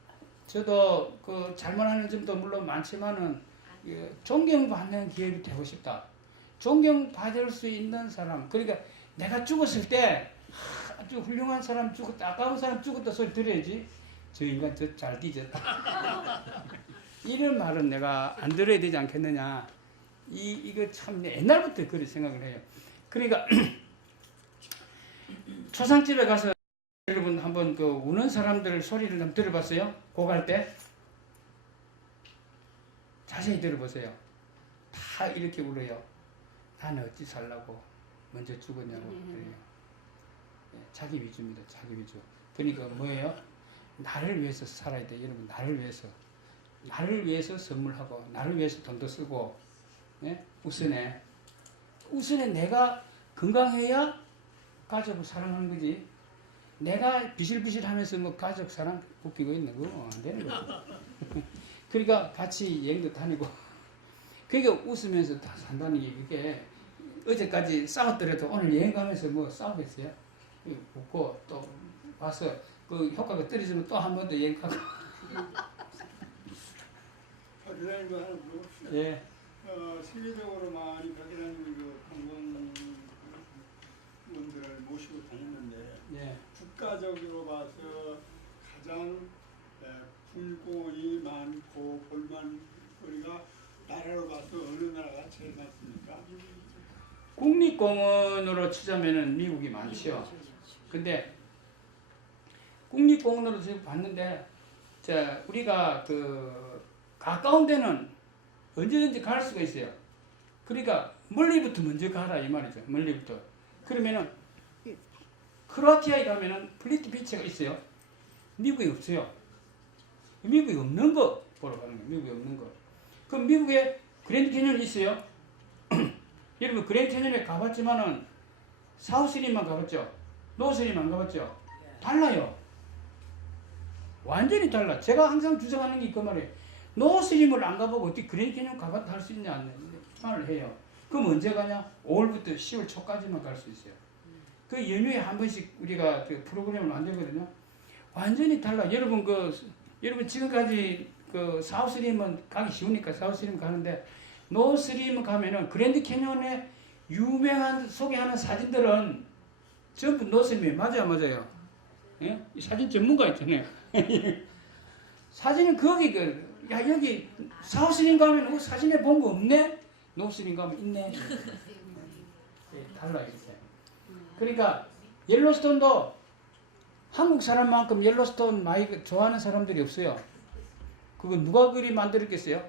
저도 잘못하는 점도 물론 많지만은 존경받는 기업이 되고 싶다. 존경받을 수 있는 사람. 그러니까 내가 죽었을 때 아주 훌륭한 사람 죽었다, 아까운 사람 죽었다 소리 들어야지. 저 인간 저 잘 뒤졌다. 이런 말은 내가 안 들어야 되지 않겠느냐. 이거 참 옛날부터 그렇게 생각을 해요. 그러니까 초상집에 가서 여러분 한번 우는 사람들 소리를 좀 들어봤어요? 고갈 때? 자세히 들어보세요. 다 이렇게 울어요. 나는 어찌 살라고 먼저 죽었냐고 그래요. 자기 위주입니다. 자기 위주. 그러니까 뭐예요? 나를 위해서 살아야 돼. 여러분, 나를 위해서 선물하고, 나를 위해서 돈도 쓰고, 예? 우선에 내가 건강해야 가족을 사랑하는 거지. 내가 비실비실하면서 뭐 가족 사랑 웃기고 있는 거 안 되는 거죠. 그러니까 같이 여행도 다니고, 그러니까 웃으면서 다 산다는 게, 그게 어제까지 싸웠더라도 오늘 여행 가면서 뭐 싸우겠어요? 웃고 또 와서 효과가 떨어지면 또 한 번 더 여행 가고. 박이라는 거 하나 물어봅시다. 예. 세계적으로 많이 박이라는 분들을 모시고 다녔는데, 예. 국가적으로 봐서 가장 불공이 많고 볼만거리가 나라로 봐서 어느 나라가 제일 많습니까? 국립공원으로 치자면은 미국이 많죠. 근데 국립공원으로 지금 봤는데, 우리가 가까운 데는 언제든지 갈 수가 있어요. 그러니까 멀리부터 먼저 가라 이 말이죠. 멀리부터. 그러면은 크로아티아에 가면은 플리트 비치가 있어요. 미국에 없어요. 미국에 없는 거 보러 가는 거예요. 미국에 없는 거. 그럼 미국에 그랜드 캐년이 있어요. 여러분 그랜드 캐년에 가봤지만은 사우스리만 가봤죠. 노스리만 가봤죠. 달라요. 완전히 달라. 제가 항상 주장하는 게 그 말이에요. 노스림을 안 가보고 어떻게 그랜드 캐년 가봤다 할 수 있냐 말을 해요. 그럼 언제 가냐? 5월부터 10월 초까지만 갈 수 있어요. 그 연휴에 한 번씩 우리가 프로그램을 만들거든요. 완전히 달라. 여러분 여러분 지금까지 사우스림은 가기 쉬우니까 사우스림 가는데, 노스림 가면은 그랜드 캐년에 유명한 소개하는 사진들은 전부 노스림이에요. 맞아요? 예? 이 사진 전문가 있잖아요. 사진은 거기 여기 사우스림 가면 사진에 본 거 없네? 노스림 가면 있네. 달라 이렇게. 그러니까 옐로스톤도 한국 사람만큼 옐로스톤 많이 좋아하는 사람들이 없어요. 그거 누가 그리 만들었겠어요?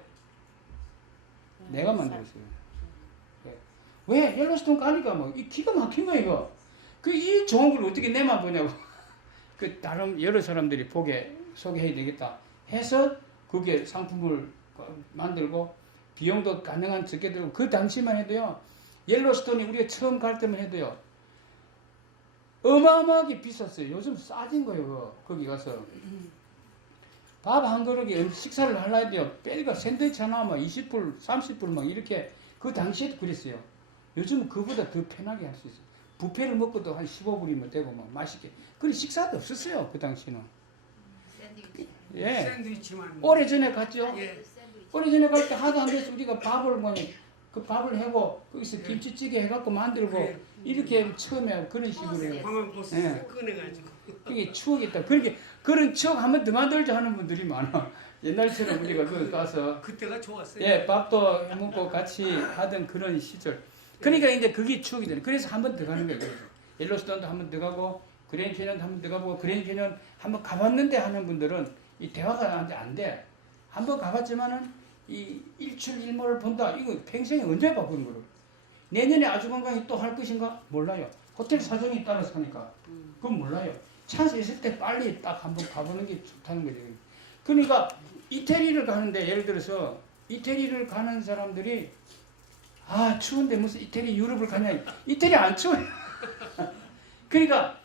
내가 만들었어요. 왜? 옐로스톤 가니까 뭐 이 기가 막힌 거야 이거. 이 좋은 걸 어떻게 내만 보냐고. 다른 여러 사람들이 보게 소개해야 되겠다 해서 그게 상품을 만들고, 비용도 가능한 적게 들고, 그 당시만 해도요, 옐로스톤이 우리가 처음 갈 때만 해도요 어마어마하게 비쌌어요. 요즘 싸진 거예요. 거기 가서 밥 한 그릇에 식사를 하려 해도요, 벨가 샌드위치 하나 막 20불 30불 막 이렇게, 그 당시에도 그랬어요. 요즘은 그보다 더 편하게 할 수 있어요. 뷔페를 먹고도 한 15불이면 되고 막 맛있게. 그런 식사도 없었어요. 그 당시는. 샌드위치. 예. 샌드위치만. 오래전에 갔죠. 예. 오래전에 갈 때 하도 안 돼서 우리가 밥을 뭐 그 밥을 해고 거기서 예. 김치찌개 해갖고 만들고 그래. 이렇게 처음에 그런 식으로 해요. 관광버스 예. 꺼내가지고. 그게 추억이 있다. 그렇게 그런 추억 한번 더 만들자 하는 분들이 많아. 옛날처럼 우리가 그 가서 그때가 좋았어요. 예 밥도 해먹고 같이 하던 그런 시절. 그러니까 이제 그게 추억이 되는. 그래서 한 번 더 가는 거예요. 그래서 옐로스톤도 한 번 더 가고 그랜드 캐년도 한 번 더 가보고 그랜드 캐년 한 번 가봤는데 하는 분들은 이 대화가 안 돼. 한 번 가봤지만은 이 일출일모를 본다. 이거 평생에 언제 봐 그런 거를. 내년에 아주관광이 또 할 것인가 몰라요. 호텔 사정에 따라서 하니까 그건 몰라요. 찬스 있을 때 빨리 딱 한번 가보는 게 좋다는 거죠. 그러니까 이태리를 가는데 예를 들어서 이태리를 가는 사람들이 아 추운데 무슨 이태리 유럽을 가냐. 이태리 안 추워요. 그러니까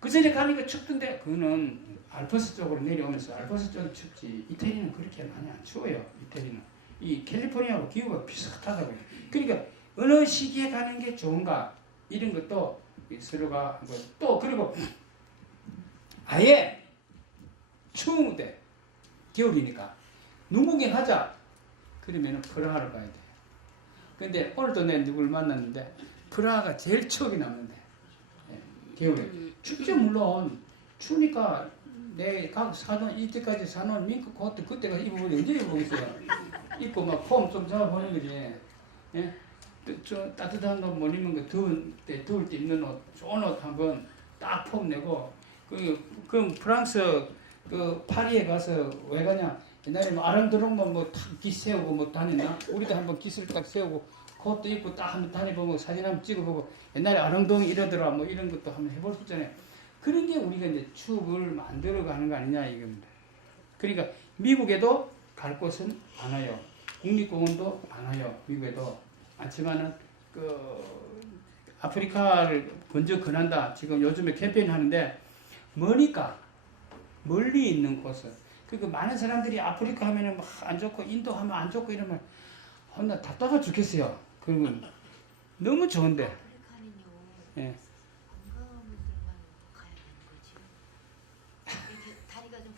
그 전에 가니까 춥던데 그거는 알프스 쪽으로 내려오면서 알프스 쪽은 춥지. 이태리는 그렇게 많이 안 추워요. 이태리는 이 캘리포니아하고 기후가 비슷하다고요. 그러니까 어느 시기에 가는 게 좋은가 이런 것도 서로가 또 그리고 아예 추운데 겨울이니까 눈 구경하자 그러면은 프라하를 가야 돼요. 근데 오늘도 내가 누굴 만났는데 프라하가 제일 추억이 남는데 예, 겨울에 춥죠 물론 추우니까 내 각 사놓은 이때까지 사놓은 밍크 코트 그때가 입어보니 언제 입어보겠어요. 입고 막 폼 좀 잡아보는 거지. 예? 좀 따뜻한 옷 못 입는 거 더울 때 입는 옷 좋은 옷 한번 딱 폼 내고 그 프랑스 그 파리에 가서 왜 가냐 옛날에 뭐 아랑드롱만 뭐탁기 세우고 뭐 다녔나 우리도 한번 기술 딱 세우고 그것도 입고 딱 한번 다녀보고 사진 한번 찍어보고 옛날에 아랑드롱 이러더라 뭐 이런 것도 한번 해볼 수 있잖아요. 그런 게 우리가 이제 추억을 만들어가는 거 아니냐 이겁니다. 그러니까 미국에도 갈 곳은 많아요. 국립공원도 많아요. 미국에도 많지만은 그 아프리카를 먼저 권한다. 지금 요즘에 캠페인 하는데 머니까 멀리 있는 곳은 그러니까 많은 사람들이 아프리카 하면은 막 안 좋고 인도 하면 안 좋고 이러면 나 답답해 죽겠어요. 그러면 너무 좋은데. 아프리카는요. 예. 관광객들만 가야 되는 거지. 이렇게 다리가 좀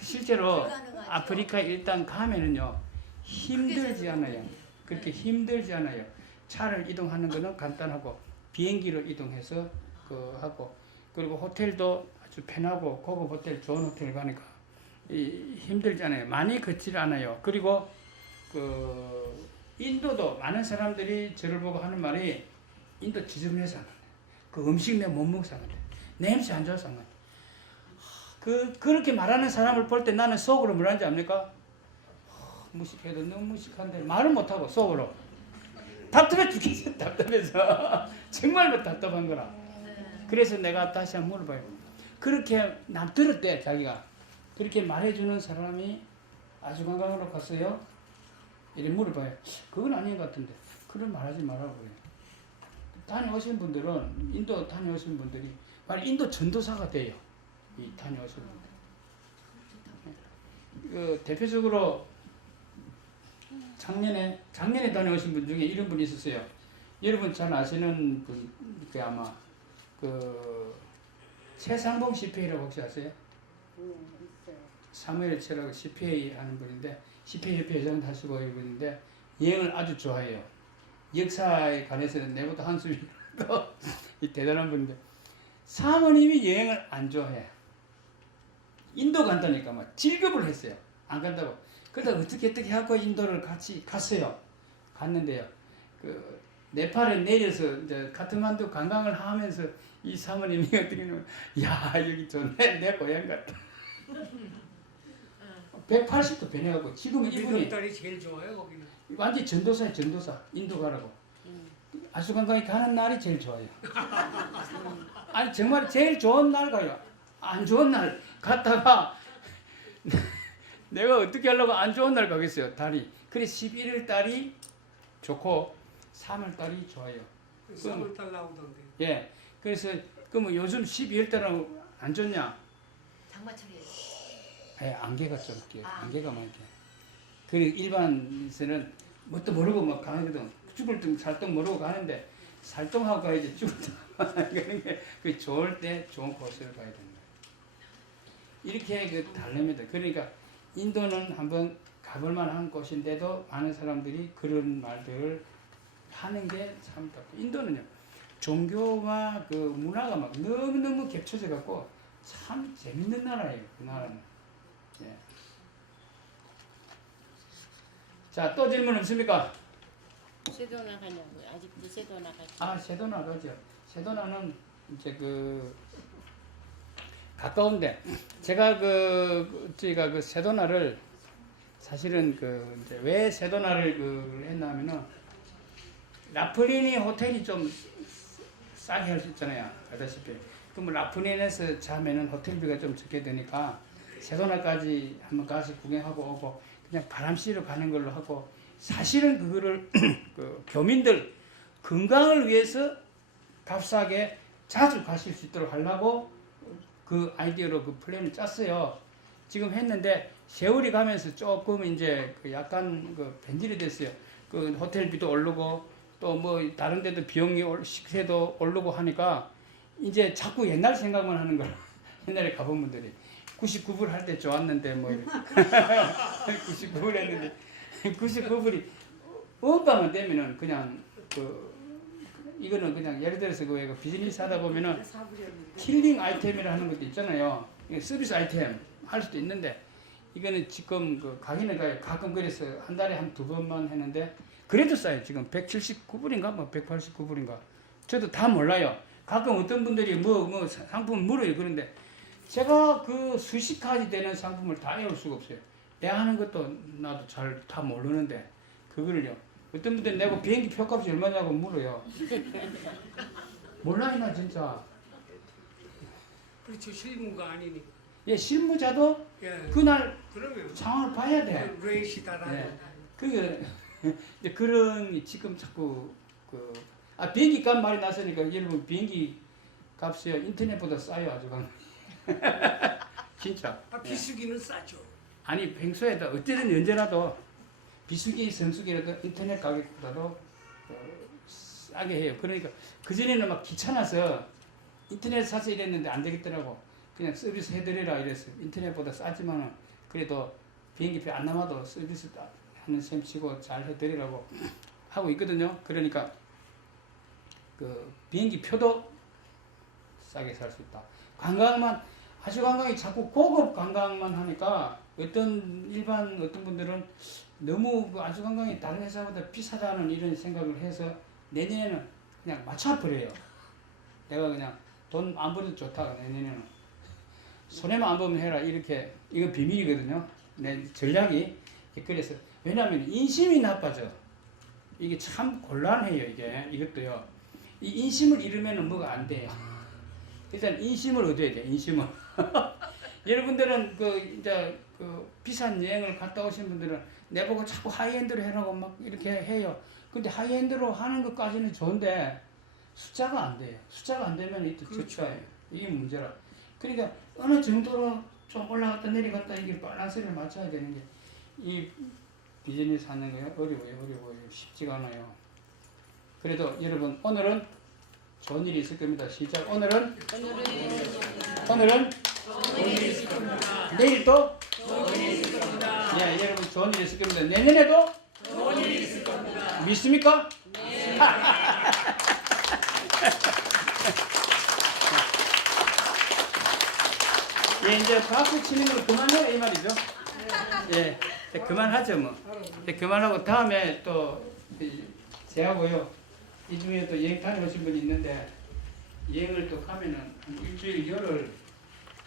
실제로 불가능하죠. 아프리카 일단 가면은요 힘들지 않아요. 그렇게 힘들지 않아요. 차를 이동하는 거는 간단하고 비행기로 이동해서 그 하고 그리고 호텔도 아주 편하고 고급 호텔 좋은 호텔 가니까 힘들지 않아요. 많이 걷질 않아요. 그리고 그 인도도 많은 사람들이 저를 보고 하는 말이 인도 지저분해서 안 돼. 그 음식 내가 못 먹어서 안 돼. 냄새 안 좋아서 안 돼. 그렇게 말하는 사람을 볼 때 나는 속으로 뭐라는지 압니까? 무식해도 너무 무식한데 말을 못하고 속으로 답답해 죽겠어. 답답해서 정말로 답답한 거라. 그래서 내가 다시 한번 물어봐요. 그렇게 남 들었대 자기가 그렇게 말해주는 사람이 아주관광으로 갔어요? 이렇게 물어봐요. 그건 아닌 것 같은데 그런 말하지 말라고 그래요. 다녀오신 분들은 인도 다녀오신 분들이 말 인도 전도사가 돼요. 이 다녀오신 분들. 그 대표적으로 작년에 다녀오신 분 중에 이런 분이 있었어요. 여러분 잘 아시는 분, 그 아마 그 최상봉 CPA라고 혹시 아세요? 있어요. 사무엘 최라고 CPA 하는 분인데 CPA 협회 회장도 하시고 이분인데 여행을 아주 좋아해요. 역사에 관해서는 내보다 한숨이 이 대단한 분인데 사모님이 여행을 안 좋아해. 인도 간다니까 막 질급을 했어요. 안 간다고. 그러다 어떻게 하고 인도를 같이 갔어요. 갔는데요. 그 네팔에 내려서 이제 카트만두 관광을 하면서 이 사모님이 어떻게 하냐면 야 여기 좋네 내 고향 같다. 180도 변해가고 지금은 이분이 딸이 제일 좋아요 거기는. 완전 전도사예요. 전도사. 인도 가라고. 아수관광에 가는 날이 제일 좋아요. 아니 정말 제일 좋은 날 가요. 안 좋은 날 갔다가 내가 어떻게 하려고 안 좋은 날 가겠어요. 달이. 그래 11월 달이 좋고 3월 달이 좋아요. 3월달 나오던데. 예. 그래서 그러면 요즘 12월 달은 안 좋냐? 장마철이에요. 예, 안개가 좀 끼어요. 안개가 많이 끼어요. 그리고 일반에서는 뭣도 모르고 막 가거든. 죽을 등 살동 모르고 가는데 살동하고 가야지 죽을 등 가는 게 그 좋을 때 좋은 코스를 가야 된다. 이렇게 그 달랍니다. 그러니까 인도는 한번 가볼 만한 곳인데도 많은 사람들이 그런 말들을 하는 게 참 인도는요 종교와 그 문화가 막 너무너무 겹쳐져 갖고 참 재밌는 나라예요. 그 나라는. 예. 자, 또 질문 없습니까? 세도 나가냐고요. 아직도 세도 나가죠. 아, 세도나 가죠. 세도나는 이제 그 가까운데 제가 저희가 그 세도나를 사실은 그 이제 왜 세도나를 그 했냐면은 라프리니 호텔이 좀 싸게 할 수 있잖아요. 알다시피. 그럼 라프린에서 자면은 호텔비가 좀 적게 되니까 세도나까지 한번 가서 구경하고 오고 그냥 바람 쐬러 가는 걸로 하고 사실은 그거를 그 교민들 건강을 위해서 값싸게 자주 가실 수 있도록 하려고 그 아이디어로 그 플랜을 짰어요. 지금 했는데 세월이 가면서 조금 이제 그 약간 그 변질이 됐어요. 그 호텔비도 오르고 또 뭐 다른 데도 비용이 식세도 오르고 하니까 이제 자꾸 옛날 생각만 하는 거예요. 옛날에 가본 분들이 99불 할 때 좋았는데 뭐 99불 했는데 99불이 원가만 되면은 그냥 그 이거는 그냥 예를 들어서 그 비즈니스 하다 보면은 킬링 아이템이라는 것도 있잖아요. 서비스 아이템 할 수도 있는데 이거는 지금 그 가기는 가요. 가끔 그래서 한 달에 한 2번만 했는데 그래도 싸요. 지금 179불인가 뭐 189불인가 저도 다 몰라요. 가끔 어떤 분들이 뭐 상품을 물어요. 그런데 제가 그 수십 가지 되는 상품을 다 외울 수가 없어요. 내가 하는 것도 나도 잘 다 모르는데 그거를요. 어떤 분들이 내가 비행기 표값이 얼마냐고 물어요. 몰라요 나 진짜. 그렇죠. 실무가 아니니까. 예, 실무자도 예. 그날 그러면 상황을 봐야 돼. 레이시다라는. 네. 이제 그런 지금 자꾸 비행기 값 말이 나서니까 여러분 비행기 값이요 인터넷보다 싸요 아주 진짜. 비수기는 싸죠. 아니 평소에도 어쨌든 언제라도 비수기 성수기라도 인터넷 가격보다도 싸게 해요. 그러니까 그 전에는 막 귀찮아서 인터넷 사서 이랬는데 안 되겠더라고. 그냥 서비스 해드리라 이랬어요. 인터넷보다 싸지만은 그래도 비행기표 안 남아도 서비스 하는 셈 치고 잘 해드리라고 하고 있거든요. 그러니까 그 비행기 표도 싸게 살 수 있다. 관광만 아주 관광이 자꾸 고급 관광만 하니까 일반 어떤 분들은 너무 그 아주 관광이 다른 회사보다 비싸다는 이런 생각을 해서 내년에는 그냥 맞춰버려요. 내가 그냥 돈 안 벌어도 좋다. 내년에는 손해만 안 보면 해라. 이렇게 이건 비밀이거든요. 내 전략이 그래서 왜냐하면 인심이 나빠져. 이게 참 곤란해요. 이것도요. 이 인심을 잃으면 뭐가 안 돼요. 일단 인심을 얻어야 돼. 인심을. 여러분들은 이제 비싼 여행을 갔다 오신 분들은 내보고 자꾸 하이엔드로 해라고 막 이렇게 해요. 근데 하이엔드로 하는 것까지는 좋은데 숫자가 안 돼요. 숫자가 안 되면 이또 저차예요. 이게 문제라. 그러니까 어느 정도로 좀 올라갔다 내려갔다 이게 밸런스를 맞춰야 되는 게 이 비즈니스 하는 게 어려워요. 쉽지가 않아요. 그래도 여러분 오늘은 좋은 일이 있을 겁니다. 시작. 오늘은 내일 또 예, 여러분 좋은 일이 있을 겁니다. 내년에도 좋은 일이 있을 겁니다. 믿습니까? 네. 예, 이제 박수 치는 걸 그만해요 이 말이죠. 예, 그만하죠 뭐. 그만하고 다음에 또 제하고요. 이 중에 또 여행 다녀오신 분이 있는데 여행을 또 가면은 한 일주일 열흘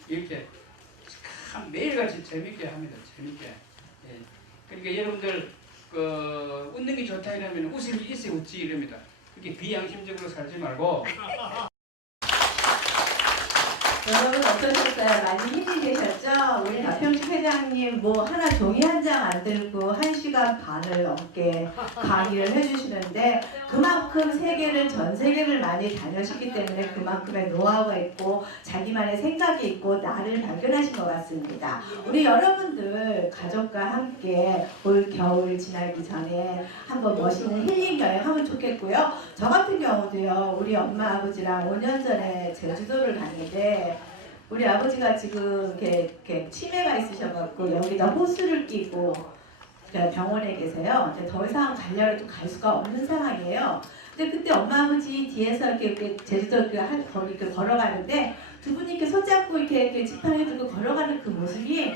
이렇게 참 매일같이 재밌게 합니다. 재밌게. 예. 그러니까 여러분들 웃는 게 좋다 이러면 웃음이 있어야 웃지 이럽니다. 그렇게 비양심적으로 살지 말고. 여러분 어떠셨어요? 많이 힘이 되셨죠? 우리 박평식 회장님 뭐 하나 종이 한 장 안 들고 1시간 반을 넘게 강의를 해주시는데 그만큼 전 세계를 많이 다녀시기 때문에 그만큼의 노하우가 있고 자기만의 생각이 있고 나를 발견하신 것 같습니다. 우리 여러분들 가족과 함께 올 겨울 지나기 전에 한번 멋있는 힐링 여행 하면 좋겠고요. 저 같은 경우도요. 우리 엄마 아버지랑 5년 전에 제주도를 갔는데 우리 아버지가 지금 이렇게 치매가 있으셔갖고 여기다 호수를 끼고 병원에 계세요. 근데 더 이상 관리하러 좀 갈 수가 없는 상황이에요. 근데 그때 엄마 아버지 뒤에서 이렇게 제주도 거기 이렇게 걸어가는데 두 분이 이렇게 손잡고 이렇게 지팡이 들고 걸어가는 그 모습이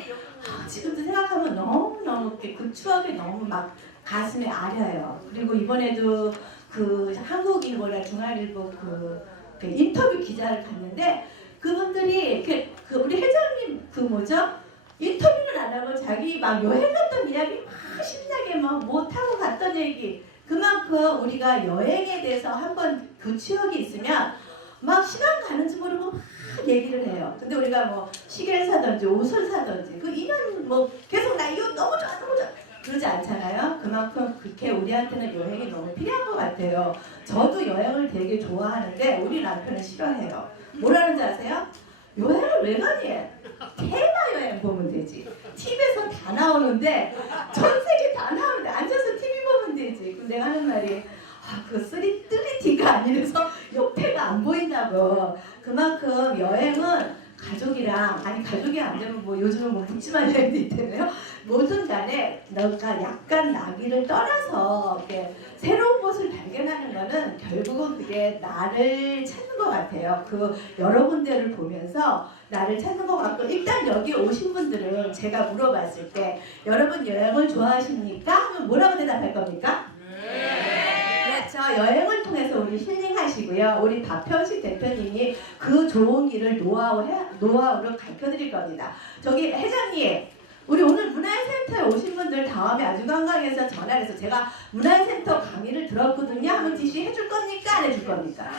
지금도 생각하면 너무너무 이렇게 그 추억이 너무 막 가슴에 아려요. 그리고 이번에도 그 한국일보나 중앙일보 그 인터뷰 기자를 갔는데 그분들이 그 우리 회장님 그 뭐죠? 인터뷰는 안 하고 자기 막 여행 갔던 이야기 막 신나게 막 뭐 타고 갔던 얘기 그만큼 우리가 여행에 대해서 한번 그 추억이 있으면 막 시간 가는 줄 모르고 막 얘기를 해요. 근데 우리가 뭐 시계를 사든지 옷을 사든지 그 인연 뭐 계속 나 이거 너무 좋아 너무 좋아 그러지 않잖아요. 그만큼 그렇게 우리한테는 여행이 너무 필요한 것 같아요. 저도 여행을 되게 좋아하는데 우리 남편은 싫어해요. 뭐라는지 아세요? 여행을 왜 가니? 테마 여행 보면 되지. TV에서 다 나오는데 전 세계 다 나오는데 앉아서 TV 보면 되지. 그럼 내가 하는 말이 그 3D가 아니라서 옆에가 안 보인다고. 그만큼 여행은 가족이랑 아니 가족이 안 되면 뭐 요즘은 뭐 묻지마 여행도 있잖아요. 뭐든 간에 너가 약간 나기를 떠나서 이렇게 새로운 곳을 발견하는 거는 결국은 그게 나를 찾는 것 같아요. 그 여러 군데를 보면서 나를 찾는 것 같고 일단 여기 오신 분들은 제가 물어봤을 때 여러분 여행을 좋아하십니까? 하면 뭐라고 대답할 겁니까? 그렇죠. 여행을 통해서 우리 힐링하시고요. 우리 박평식 대표님이 그 좋은 길을 노하우를 가르쳐드릴 겁니다. 저기 회장님, 우리 오늘 문화센터에 오신 분들 다음에 아주관광에서 전화를 해서 제가 문화센터 강의를 들었거든요. 한번 지시 해줄 겁니까? 안 해줄 겁니까?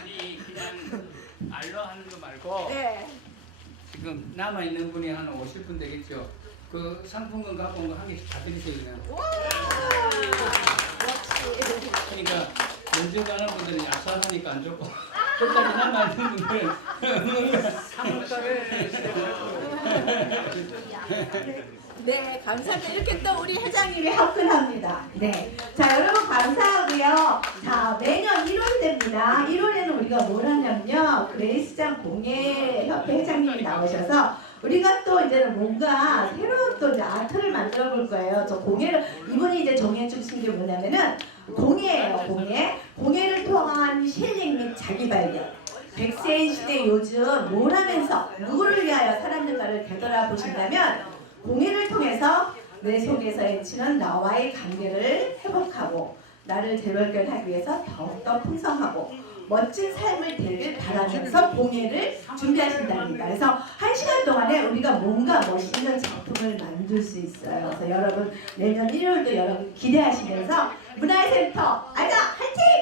아니 그냥 알로 하는 거 말고 네. 지금 남아 있는 분이 한 50분 되겠죠. 그 상품권 갖고 온 거 한 개씩 다 드리세요 그냥. 그러니까 먼저 가는 분들은 약속하니까 안 좋고 끝까지 남아 있는 분들은 3월달에 네, 감사합니다. 이렇게 또 우리 회장님이 화끈합니다. 네. 자, 여러분 감사하고요. 자, 매년 1월 됩니다. 1월에는 우리가 뭘 하냐면요. 그레이스장 공예협회 회장님이 나오셔서 우리가 또 이제는 뭔가 새로운 또 이제 아트를 만들어 볼 거예요. 저 공예를, 이분이 이제 정해 주신 게 뭐냐면은 공예예요, 공예. 공예를 통한 힐링 및 자기 발견. 100세 시대 요즘 뭘 하면서 누구를 위하여 사람들과를 되돌아보신다면 공예를 통해서 내 속에서 헤치는 나와의 관계를 회복하고 나를 재발견하기 위해서 더욱더 풍성하고 멋진 삶을 되길 바라면서 공예를 준비하신답니다. 그래서 1시간 동안에 우리가 뭔가 멋있는 작품을 만들 수 있어요. 그래서 여러분 내년 1월도 여러분 기대하시면서 문화센터 아자 화이팅!